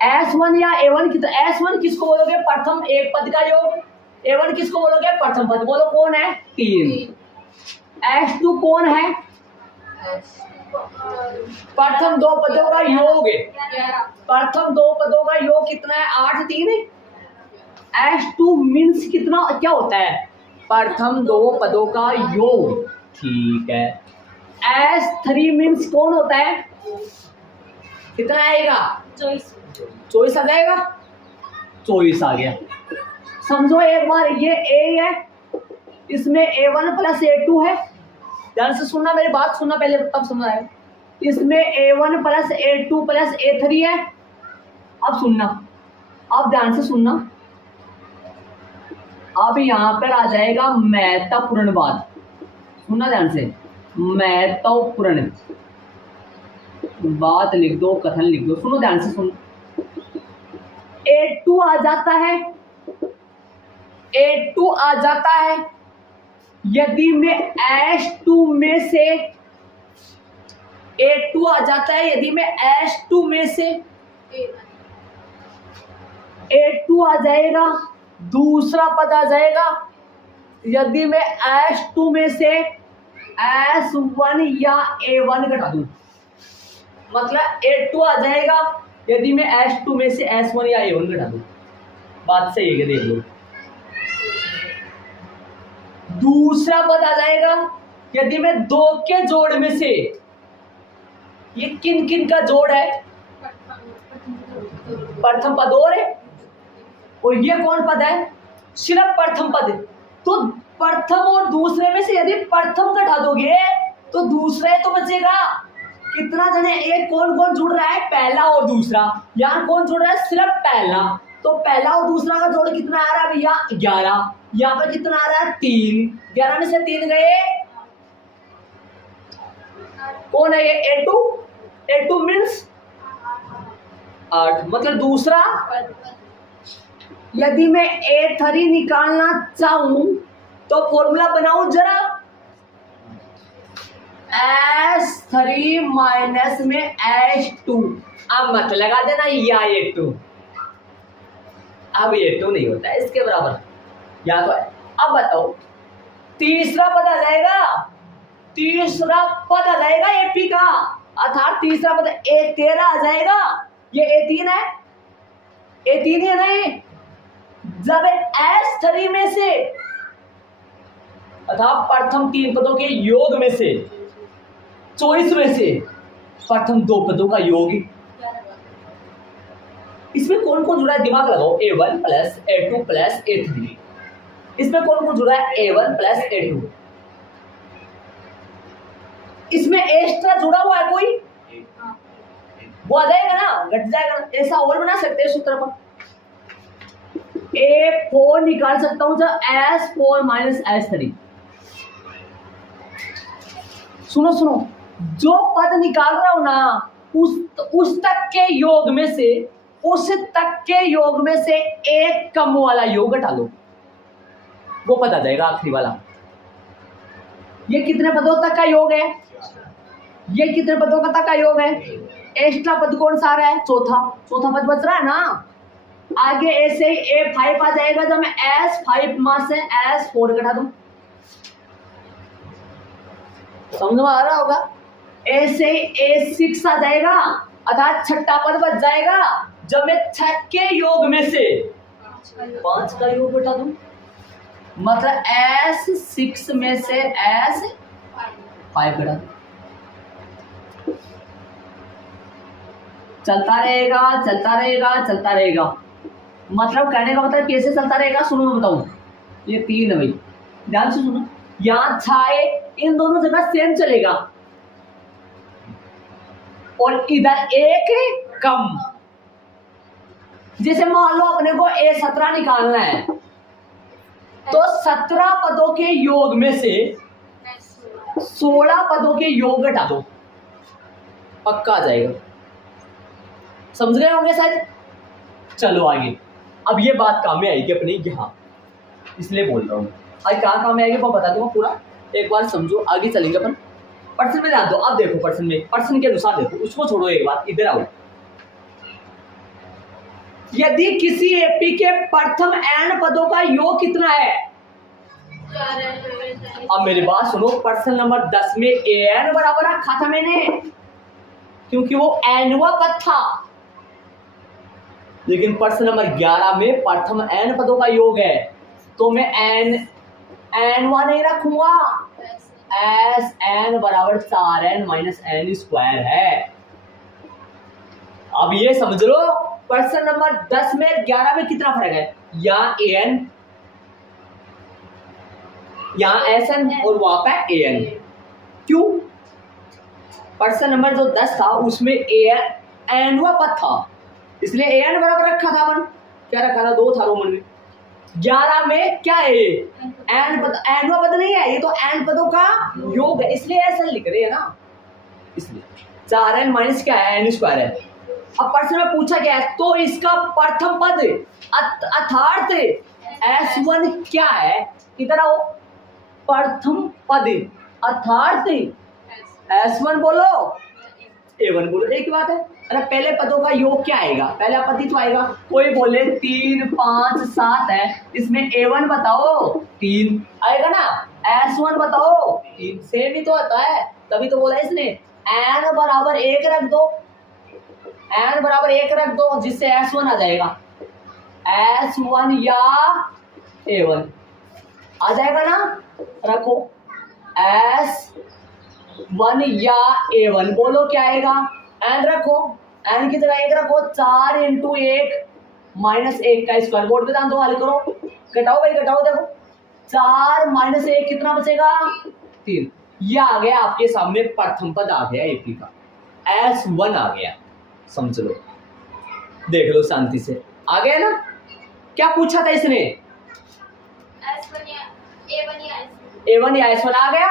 S1 या A1 की, तो S1 किसको बोलोगे? प्रथम एक पद का योग। A1 किसको बोलोगे? प्रथम पद। बोलो कौन है? 3। S2 कौन है? प्रथम दो पदों का योग है। प्रथम दो पदों का योग कितना है? 8 3 है। S2 मीन्स कितना, क्या होता है? प्रथम दो पदों का योग। ठीक है, S3 मीन्स कौन होता है? कितना आएगा? 24 आ जाएगा। 24 आ गया। समझो एक बार, ये A है, इसमें A1 प्लस A2 है। ध्यान से सुनना, मेरी बात सुनना पहले, तब समझ आए। इसमें A1 plus A2 plus A3 है। अब सुनना, अब ध्यान से सुनना। अब यहाँ पर आ जाएगा महत्वपूर्ण। सुनना ध्यान से, महत्वपूर्ण बात लिख दो, कथन लिख दो, सुनो ध्यान से सुनो। A2 आ जाता है, A2 आ जाता है यदि मैं S2 में से, A2 आ जाता है यदि मैं S2 में से A2 आ जाएगा, दूसरा पद आ जाएगा यदि मैं S2 में से S1 या A1 घटा दूं। मतलब A2 आ जाएगा यदि मैं S2 में से S1 या A1 घटा दूं। बात सही है, देख लो। दूसरा पद आ जाएगा यदि मैं दो के जोड़ में से ये किन किन का जोड़ है? प्रथम पद और है, और ये कौन पद है? सिर्फ प्रथम पद। तो प्रथम और दूसरे में से यदि प्रथम घटा दोगे तो दूसरे तो बचेगा। कितना जने एक कौन कौन जुड़ रहा है? पहला और दूसरा। यहाँ कौन जुड़ रहा है? सिर्फ पहला। तो पहला और दूसरा का जोड़ कितना आ रहा है भैया? 11। यहाँ पर कितना आ रहा है? 3। 11 में से 3 गए, कौन है ये? A2। A2 मीन्स 8, मतलब दूसरा। यदि मैं A3 निकालना चाहूं तो फॉर्मूला बनाऊं जरा। S3 माइनस में S2। अब मत लगा देना या A2, अब A2 नहीं होता है इसके बराबर, या तो है। अब बताओ तीसरा पद आ जाएगा, तीसरा पद आ जाएगा AP का, अर्थात तीसरा पद A13 आ जाएगा। ये A3 है, A3 है ना ये। जब S3 में से अर्थात प्रथम 3 पदों के योग में से, चॉइस में से प्रथम 2 पदों का योग, इसमें कौन कौन जुड़ा है? दिमाग लगाओ। A1 plus A2 plus A3, इसमें कौन कौन जुड़ा है? A1 plus A2। इसमें एक्स्ट्रा जुड़ा हुआ है कोई? वो आ जाएगा ना, घट जाएगा ना। ऐसा और बना सकते हैं सूत्र पर। A4 निकाल सकता हूं जब S4 माइनस S3। सुनो सुनो, जो पद निकाल रहा हूं ना, उस तक के योग में से, उस तक के योग में से एक कम वाला योग हटा लो, वो पद आ जाएगा आखिरी वाला। ये कितने पदों तक का योग है? ये कितने पदों का तक का योग है? एक्स्ट्रा पद कौन सा आ रहा है? चौथा। चौथा पद बच रहा है ना। आगे ऐसे ही A5 आ जाएगा जब मैं S5 मास से S4 घटा दूं। समझ में आ रहा होगा? ऐसे A6 आ जाएगा, अर्थात छठा पद बच जाएगा जब मैं 6 के योग में से 5 का योग घटा दूं। मतलब S6 में से S5 घटा दूं। चलता रहेगा, चलता रहेगा, चलता रहेगा। मतलब कहने का मतलब कैसे चलता रहेगा? सुनो मैं बताऊं। ये 3 है भाई, ध्यान से सुनो। यहाँ 6 इन दोनों जगह सेम चलेगा, और इधर एक कम। जैसे मान लो अपने को A17 निकालना है, तो 17 पदों के योग में से 16 पदों के योग घटा दो, पक्का आ जाएगा। समझ गए होंगे शायद। चलो आगे, अब ये बात काम में आएगी अपने यहाँ, इसलिए बोल रहा हूँ। आज कहाँ काम में आएगी वो बता दूंगा पूरा, एक बार समझो। आगे चलेंगे अपन। पर्सन में ध्यान दो। अब देखो पर्सन में, पर्सन के अनुसार देखो, उसको छोड़ो, एक बात इधर आओ। यदि किसी एपी के प्रथम n पदों का योग कितना है? अब मेरी बात सुनो, पर्सन नंबर 10 में an बराबर रखा था मैंने, क्योंकि वो nवा पद था। लेकिन पर्सन नंबर 11 में प्रथम n पदों का योग है, तो मैं nवा नहीं रखूंगा। Sn बराबर 4n माइनस n स्क्वायर है। अब ये समझ लो, पर्सन नंबर 10 में 11 में कितना फर्क है? यहाँ an, यहाँ Sn और वहां पे an। क्यों? पर्सन नंबर जो 10 था उसमें nवा पद था, इसलिए an बराबर रखा था अपन। क्या रखा था? 2 था रोमन में। 11 में क्या है? n पद, nवा पद नहीं है, ये तो n पदों का योग है, इसलिए ऐसा लिख रहे हैं ना। इसलिए 4n माइनस क्या है? n स्क्वायर है। अब प्रश्न में पूछा गया है, तो इसका प्रथम पद अर्थात S1 क्या है? इधर आओ। प्रथम पद अर्थात S1 बोलो, A1 बोलो, एक बात है। अरे पहले पदों का योग क्या आएगा? पहला पद ही तो आएगा। कोई बोले 3, 5, 7 है, इसमें A1 बताओ 3 आएगा ना, S1 बताओ 3, सेम ही तो होता है। तभी तो बोला इसने n बराबर 1 रख दो, n बराबर 1 रख दो, जिससे S1 आ जाएगा। S1 या A1 आ जाएगा ना। रखो S 1 या A1, बोलो क्या आएगा? n रखो, n की जगह 1 रखो, 4 इंटू 1 माइनस 1 का स्क्वायर, बोर्ड पे ध्यान दो, हल करो, घटाओ भाई घटाओ, देखो 4 माइनस 1 कितना बचेगा? 3। ये आ गया आपके सामने प्रथम पद आ गया एपी का, S1 आ गया, समझ लो, देख लो शांति से, आ गया ना? क्या पूछा था इसने? S1 या A1 या S1। A1 या S1 आ गया,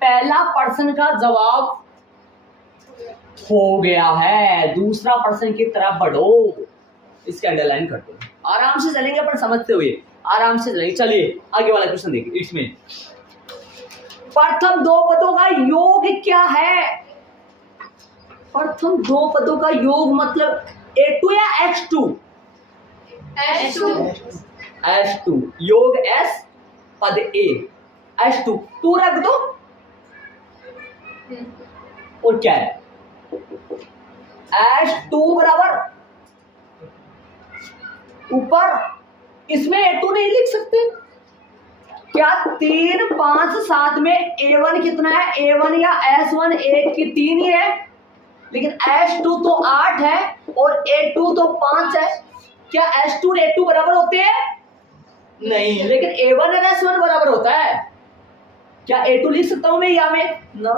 पहला पर्सन का जवाब हो गया है, दूसरा पर्सन की तरफ बढ़ो, इसके अंडरलाइन कर दो, आराम से चलेंगे पर समझते हुए, आराम से चलेंगे। चलिए आगे वाला क्वेश्चन देखिए, इसमें प्रथम दो पदों का योग क्या है? प्रथम दो पदों का योग मतलब A2 या H2? S2। H2 योग S, पद A, H2 2 रख दो, और क्या है? H2 बराबर ऊपर, इसमें A2 नहीं लिख सकते क्या? 3 5 7 में A1 कितना है? A1 या S1 1 की 3 ही है, लेकिन H2 तो 8 है और A2 तो 5 है, क्या H2 और A2 बराबर होते हैं? नहीं, लेकिन A1 और S1 बराबर होता है, क्या A2 लिख सकता हूं मैं या में ना?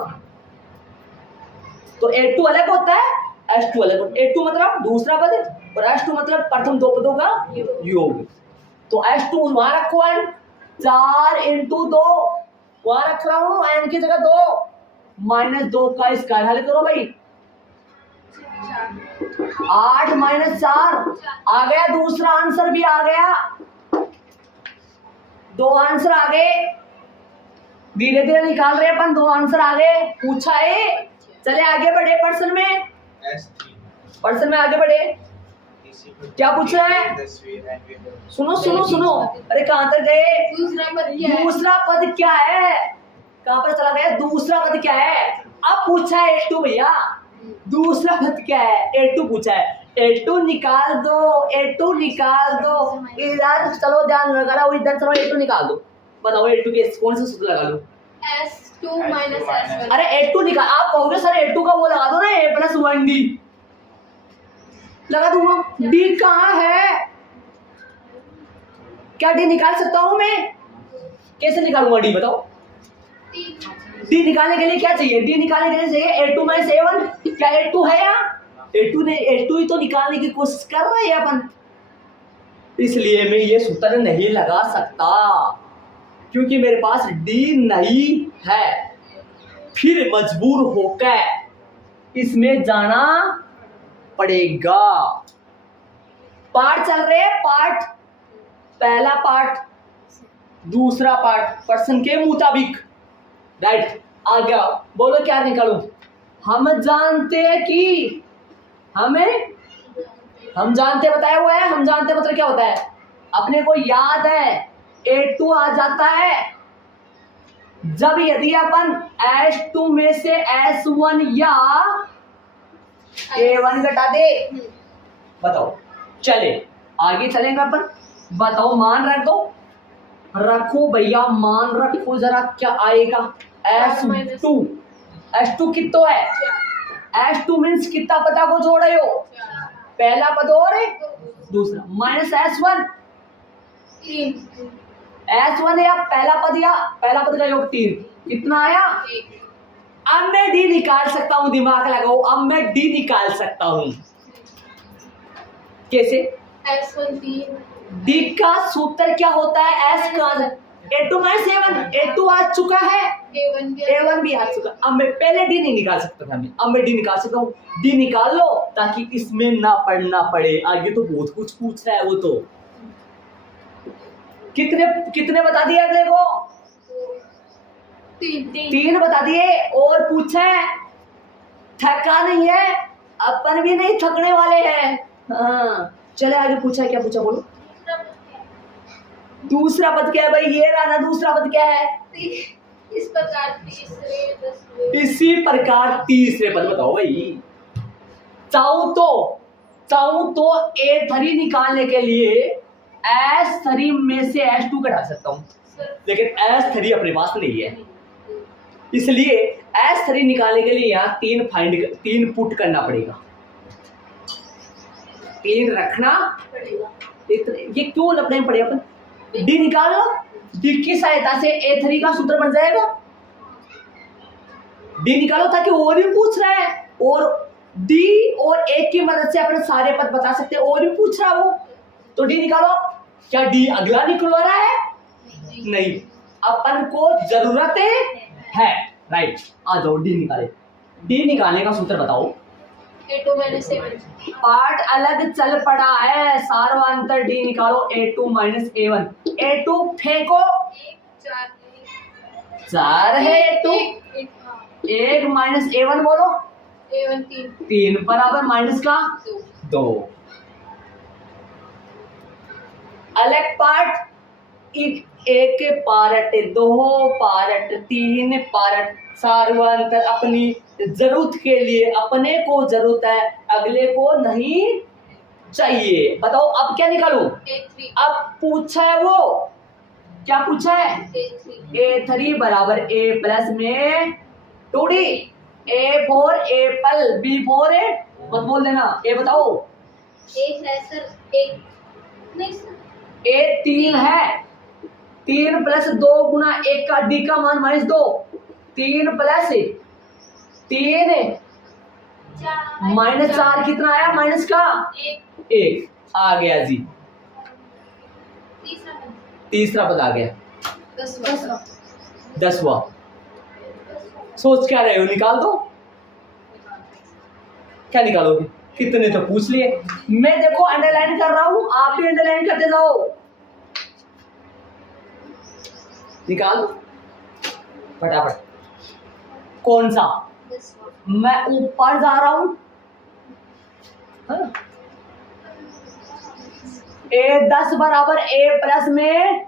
तो A2 अलग होता है, H2 अलग होता है, A2 मतलब दूसरा पद और H2 मतलब प्रथम दो पदों का योग। तो H2 वहां रखो, n 4 इंटू 2 वहां रख रहा हूं, n की जगह 2 माइनस 2 का स्क्वायर, हल करो भाई, 8 माइनस 4 आ गया, दूसरा आंसर भी आ गया, 2 आंसर आ गए, धीरे धीरे निकाल रहे अपन, 2 आंसर आ गए, पूछा है। चले आगे बढ़े, पर्सन में, पर्सन में आगे बढ़े, क्या पूछ रहा है? सुनो सुनो सुनो, अरे कहां तक गए? दूसरा पद क्या है? दूसरा पद क्या है? कहां पर चला गया? दूसरा पद क्या है? अब पूछा है A2 भैया, दूसरा पद क्या है? A2 पूछा है, A2 निकाल दो, A2 निकाल दो, इधर चलो ध्यान लगा, इधर चलो A2 निकाल दो, बताओ A2 के कौन सा सूत्र लगा लो? S2 minus S1। अरे A2 निकाल, आप कहोगे सर A2 का वो लगा दो ना, A+1D लगा दूंगा, D कहाँ है? क्या D निकाल सकता हूं मैं? कैसे निकालूंगा D बताओ? D निकालने के लिए क्या चाहिए? D निकालने के लिए चाहिए A2 माइनस A1, क्या A2 है यहाँ? A2 ही तो निकालने की कोशिश कर रहे हैं अपन, इसलिए मैं ये सूत्र नहीं लगा सकता क्योंकि मेरे पास D नहीं है, फिर मजबूर होकर इसमें जाना पड़ेगा। पार्ट चल रहे, पार्ट पहला पार्ट, दूसरा पार्ट पर्सन के मुताबिक, राइट? आ गया, बोलो क्या निकालूं? हम जानते हैं कि हम जानते बताया हुआ है, हम जानते मतलब क्या होता है? अपने को याद है A2 आ जाता है जब यदि अपन S2 में से S1 या A1 घटा दे, बताओ, चले आगे चलेंगे अपन, बताओ, मान रख दो, रखो भैया मान रखो जरा, क्या आएगा? S2 कितना है? S2 मीन्स कितना पता को जोड़ रहे हो? पहला पद और दूसरा, माइनस S1 या पहला पद का योग 3, कितना आया? अब मैं D निकाल सकता हूं, दिमाग लगाओ, अब मैं D निकाल सकता हूं, कैसे? S1 D का सूत्र क्या होता है? S का A2 माइनस A1 आ चुका है, A1 भी आ चुका, अब मैं पहले D नहीं निकाल सकता था, अब मैं D निकाल सकता हूँ, D निकाल लो ताकि इसमें ना पढ़ना पड़े, आगे तो बहुत कुछ पूछ रहा है वो तो। कितने बता दिए अगले को? 3 बता दिए, और पूछे, थका नहीं है, अपन भी नहीं थकने वाले हैं। हाँ चले आगे, पूछा क्या पूछा बोलो? दूसरा पद क्या है भाई? ये रहा ना, दूसरा पद क्या है? इस प्रकार तीसरे इसी प्रकार तीसरे पद, बताओ भाई। चाहूं तो A3 निकालने के लिए S3 में से S2 घटा सकता हूं, लेकिन S3 अपने पास नहीं है, इसलिए S3 निकालने के लिए यहाँ 3 पुट करना पड़ेगा, 3 रखना पड़ेगा। ये क्यों लपड़े में पड़े अपन? डी निकालो, डी की सहायता से A3 का सूत्र बन जाएगा। डी निकालो ताकि और भी पूछ रहा है, और डी और एक की मदद से अपने सारे पद बता सकते हैं, और भी पूछ रहा वो, तो डी निकालो। क्या डी अगला निकलवा रहा है? नहीं, अपन को जरूरत है। राइट, आ जाओ डी निकाले। डी निकालने का सूत्र बताओ। A2 minus A1। पार्ट अलग चल पड़ा है, सार्वंतर डी निकालो। A2 minus A1। A2 फेंको, 4 है A2, 1 minus A1 बोलो, A1 3 बराबर माइनस का 2। अलग पार्ट, एक पार्ट, 2 पार्ट, 3 पार्ट, सार्वंतर अपनी जरूरत के लिए, अपने को जरूरत है, अगले को नहीं चाहिए। बताओ अब क्या निकालूं? A3। अब पूछा है वो, क्या पूछा है? A3 बराबर A प्लस में 2D, A for Apple, B for ए, मत बोल देना, ए बताओ। A है सर 1, नहीं सर A 3 है, 3 प्लस 2 गुना 1 का D का मान -2, 3 प्लस 3 -4 कितना आया? माइनस का 1 आ गया जी। तीसरा पद आ गया, 10वां। सोच क्या रहे हो? निकाल दो। क्या निकालोगे? कितने तो पूछ लिए। मैं देखो अंडरलाइन कर रहा हूं, आप भी अंडरलाइन करते जाओ। निकाल दो फटाफट। कौन सा? मैं ऊपर जा रहा हूं। A10 बराबर A प्लस में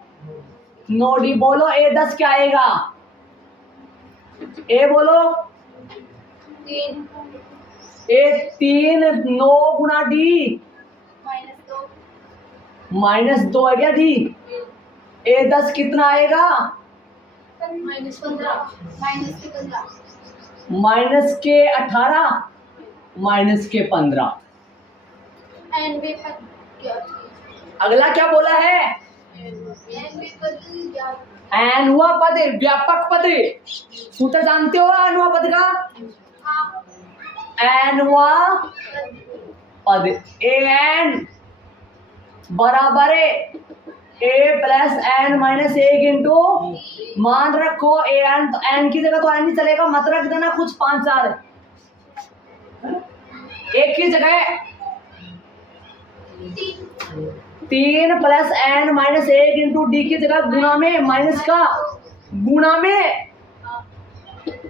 9D बोलो। A10 क्या आएगा? ए बोलो। 3 A3 9 गुना D -2 है क्या डी? A10 कितना आएगा? -15 माइनस के 18 माइनस के 15। एन बी पद क्या? अगला क्या बोला है? एन बी पद क्या? एनुआ पद, व्यापक पद। सूत्र जानते हो एनुआ पद का? एनुआ पद एन बराबर ए प्लस एन माइनस 1 इंटू, मान रखो ए एन, तो एन की जगह तो एन नहीं चलेगा, मत रख देना कुछ 5 4, एक की जगह 3 plus n minus 1 into d की जगह गुना में, माइनस का गुना में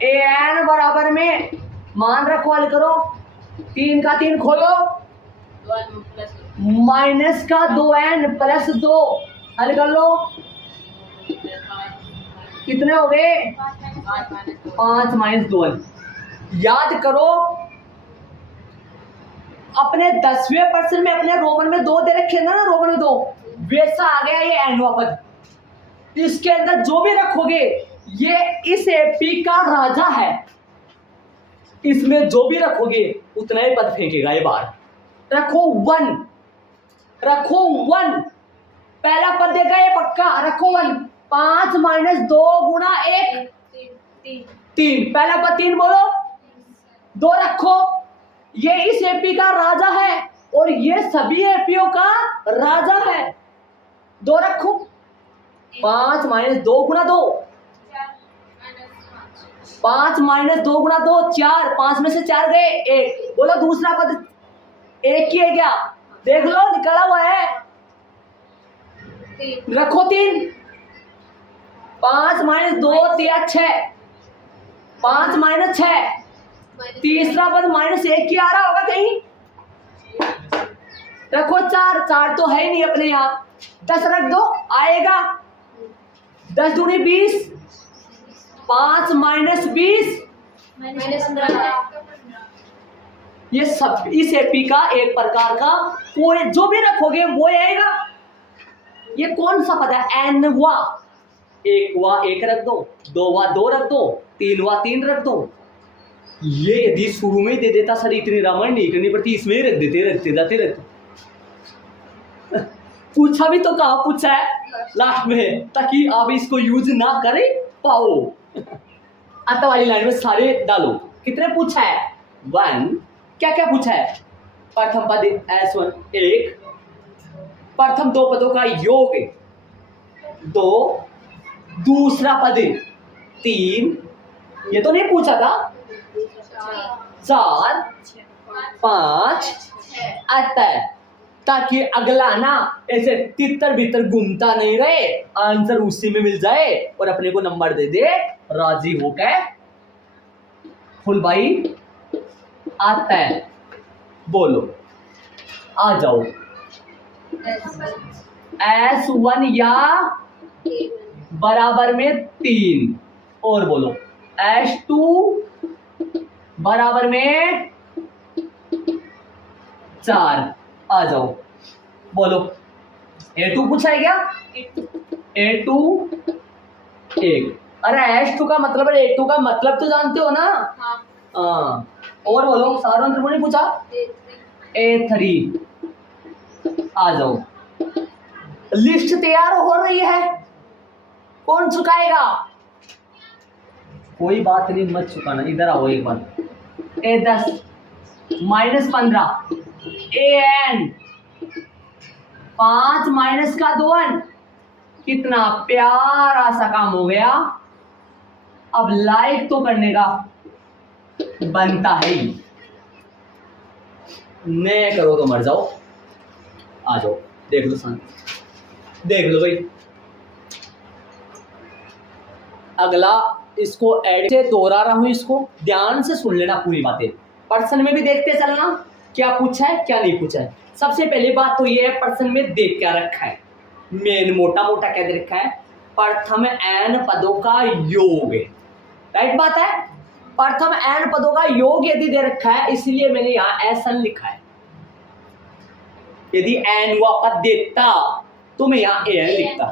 ए एन बराबर में, मान रखो, हल करो। 3 का 3 खोलो, माइनस का 2n प्लस 2, हल कर लो। कितने हो गए? 5 माइनस 2n। याद करो अपने 10वें प्रश्न में अपने रोमन में 2 दे रखे ना, रोमन में 2, वैसा आ गया ये एनुआ पद। इसके अंदर जो भी रखोगे ये इस एपी का राजा है, इसमें जो भी रखोगे उतना ही पद फेंकेगा। ये बार रखो 1, रखो 1, पहला पद देगा ये पक्का, रखो 1। 5 माइनस 2 गुना 1 3, पहला पद 3 बोलो, 2 रखो। ये इस एपी का राजा है और ये सभी एपीओ का राजा है। 2 रखो, 5 माइनस 2 गुना 2, 5 माइनस 2 गुना 2 4, 5 में से 4 गए 1। बोलो दूसरा पद 1 की है क्या? देख लो निकला हुआ है, रखो 3। 5 माइनस 2 3 6, 5 माइनस 6, तीसरा पद -1 की आ रहा होगा कहीं, रखो 4, 4 तो है ही नहीं अपने यहाँ, 10 रख दो आएगा। 10 दूनी 20, 5 माइनस 20 ये सब इस एपी का एक प्रकार का कोई जो भी रखोगे वो आएगा। ये कौन सा पद है? एनवा। 1 वा 1 रख दो, 2 वा 2 रख दो, 3 व 3 रख दो। ये यदि शुरू में दे देता सर इतनी रामायण नहीं करनी पड़ती, इसमें ही रख देते रखते पूछा भी तो कहाँ पूछा है लास्ट में, ताकि आप इसको यूज ना करें पाओ। अंत वाली लाइन में सारे डालो। कितने पूछा है? 1। क्या क्या पूछा है? प्रथम पद S1 1, प्रथम दो पदों का योग 2, दूसरा पद 3, ये तो नहीं पूछा था, 4 5 अतः, ताकि अगला ना ऐसे तितर भीतर घूमता नहीं रहे, आंसर उसी में मिल जाए और अपने को नंबर दे दे राजी होकर। फुल भाई आता है, बोलो आ जाओ। S1 या बराबर में 3 और बोलो S2 बराबर में 4। आ जाओ बोलो। A2 पूछा है क्या? A2 1। अरे S2 का मतलब है, A2 का मतलब तो जानते हो ना? हाँ। और बोलो सारों ने नहीं पूछा? A3। आ जाओ। लिस्ट तैयार हो रही है, कौन चुकाएगा? कोई बात नहीं, मत चुकाना, इधर आओ एक बार। A10 -15 AN 5 माइनस का 2 n। कितना प्यारा सा काम हो गया। अब लाइक तो करने का बनता है ही, नहीं करो तो मर जाओ। आ जाओ देख लो सन, देख लो भाई। अगला इसको ऐड से दोहरा रहा हूं, इसको ध्यान से सुन लेना पूरी बातें। पर्सन में भी देखते चलना क्या पूछा है क्या नहीं पूछा है। सबसे पहली बात तो ये है, पर्सन में देख क्या रखा है, मेन मोटा मोटा क्या दे रखा है? प्रथम n पदों का योग। राइट बात है, प्रथम n पदों का योग यदि दे रखा है, इसलिए मैंने यहां SN लिखा है। यदि n हुआ पद देता तो मैं यहां AN लिखता।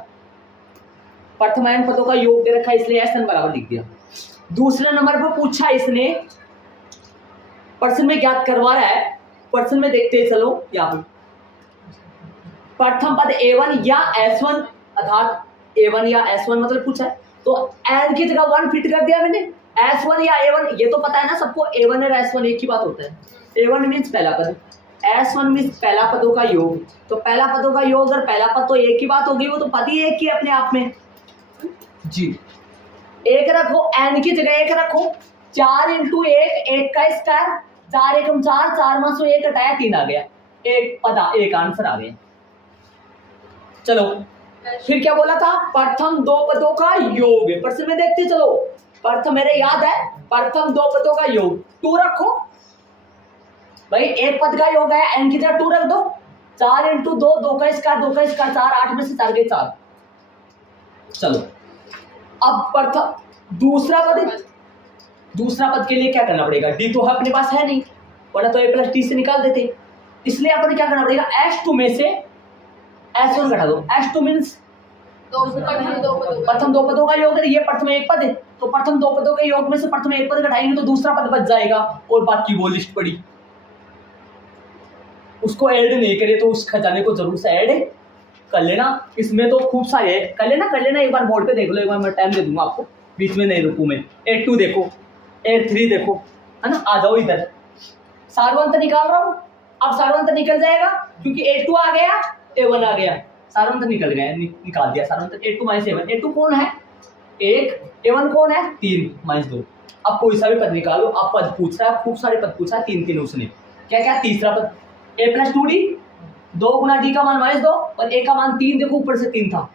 प्रथम n पदों का योग दे रखा है, इसलिए SN बराबर लिख दिया। दूसरे नंबर पर पूछा इसने, पर्सन में ज्ञात करवा रहा है, पर्सन में देखते चलो। यहाँ पर प्रथम पद A1 या S1, अर्थात A1 या S1 मतलब पूछा है, तो n की जगह 1 फिट कर दिया मैंने। S1 या A1 ये तो पता है ना सबको, A1 और S1 एक ही बात होता है। A1 मीन्स पहला पद, S1 मीन्स पहला पदों का योग। तो पहला पदों का योग और पहला पद तो एक ही बात होगी, वो तो पद ही एक ही अपने आप में जी। एक रखो, n की जगह 1 रखो। 4 × 1 का स्क्वायर, 4 × 4 4 में से 1 हटाया 3 आ गया, एक पदा एक आंसर आ गया। चलो फिर क्या बोला था? प्रथम दो पदों का योग है। प्रश्न में देखते चलो, प्रथम मेरे याद है, प्रथम दो पदों का योग 2 रखो भाई। एक पद का योग है, n की जगह 2 रख दो। 4 × 2 2 का स्क्वायर 2 का स्क्वायर 4, 8 में से 4 गए 4। चलो अब प्रथम दूसरा पद के लिए क्या करना पड़ेगा? d तो है अपने पास है नहीं, वरना तो a + d से निकाल देते। इसलिए अपने क्या करना पड़ेगा? S2 में से S1 घटा दो। S2 मीन्स प्रथम दो पदों का योग है, ये प्रथम एक पद है, तो प्रथम दो पदों के योग में से प्रथम एक पद घटाएंगे तो दूसरा पद बच जाएगा, और बाकी वो लिस्ट पड़ी। उसको ऐड नहीं करे तो उस खजाने को जरूर से ऐड कर लेना। इसमें तो खूब सारे है, कर लेना। एक बार बोर्ड पे देख लो, एक बार मैं टाइम दे दूंगा आपको, बीच में नहीं रुकू मैं। A2 देखो, A3 देखो, है ना? आ जाओ इधर, सारवंत निकाल रहा हूँ। अब सारवंत निकल जाएगा क्योंकि A2 आ गया, A1 आ गया, सारवंत निकल गया, निकाल दिया सारवंत। A2 - A1, A2 कौन है? 1, A1 कौन है? 3 - 2। अब कोई सा भी पद निकालो। अब पद पूछ रहा है, खूब सारे पद पूछा है, 3 उसने। क्या? तीसरा पद A + 2D, 2 × D का मान -2 और A का मान 3, देखो ऊपर से 3 था,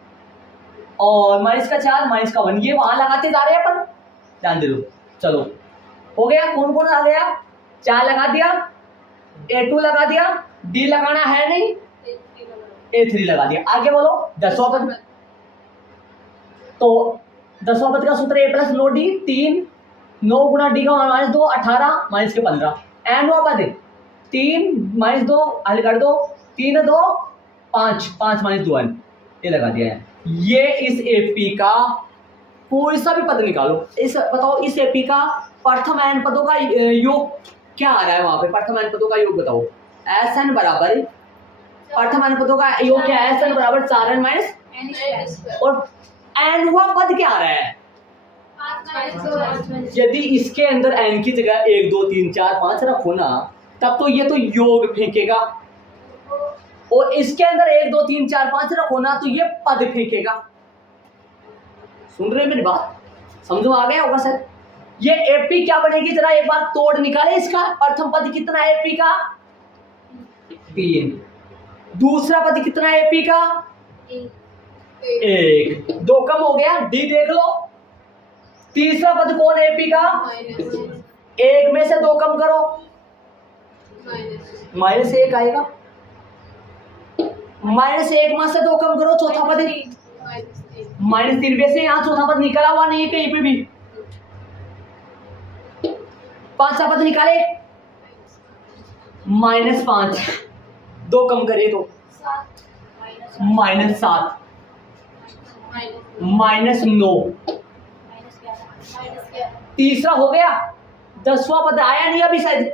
और -4 -1, ये वहां लगाते जा रहे हैं अपन, ध्यान दे दो। चलो हो गया। कौन आ गया? 4 लगा दिया, A2 लगा दिया, D लगाना है नहीं, A3 लगा दिया। आगे बोलो 10वां पद। तो 10वां पद का सूत्र A + 9D 3, 9 × D का मान -2 18 -15। n वां पद 3 - 2 हल कर दो, 3 2 5 5 - 2 n, ये लगा दिया है। ये इस AP का कोई सा भी पद निकालो। इस बताओ इस एपी का प्रथम n पदों का योग क्या आ रहा है वहां पे, प्रथम n पदों का योग बताओ। Sn बराबर प्रथम n पदों का योग क्या है, Sn बराबर 4n माइनस, और n हुआ पद क्या आ रहा है। यदि इसके अंदर n की जगह 1 2 3 4 5 रखो ना, तब तो ये तो योग फेंकेगा, और इसके अंदर 1 2 3 4 5 रखो ना, तो ये पद फेंकेगा। सुन रहे हैं मेरी बात, समझो आ गया होगा सर। ये एपी क्या बनेगी, जरा एक बार तोड़ निकाले इसका। प्रथम पद कितना है एपी का, 3। दूसरा पद कितना है एपी का, 1। 2 कम हो गया, डी देख लो। तीसरा पद कौन है एपी का, 1 में से 2 कम करो, -1 आएगा। -1 में से 2 कम करो, चौथा पद -3। वैसे यहाँ चौथा पद निकला हुआ नहीं है कहीं पे भी। पांचवा पद निकाले, -5। 2 कम करे तो -7, -9। तीसरा हो गया, 10वां पद आया नहीं अभी शायद,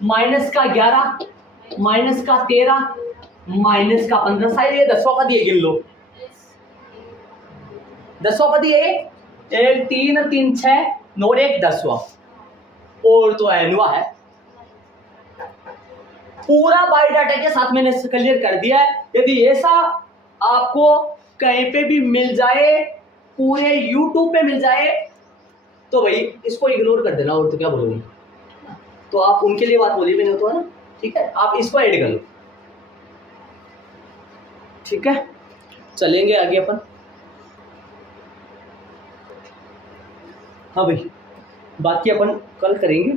-11, -13, -15, शायद ये 10वां पद ये गिन लो। 10वां पद ये 1 3 3 6 9 1 10वां, और तो एनवा है। पूरा बायोडाटा के साथ मैंने क्लियर कर दिया है। यदि ऐसा आपको कहीं पे भी मिल जाए, पूरे यूट्यूब पे मिल जाए, तो भाई इसको इग्नोर कर देना, और तो क्या बोलूँगी। तो आप उनके लिए बात बोली मैंने तो, है ना, ठीक है, आप इसको ऐड कर लो, ठीक है। चलेंगे आगे अपन। हाँ भाई, बाकी अपन कल करेंगे।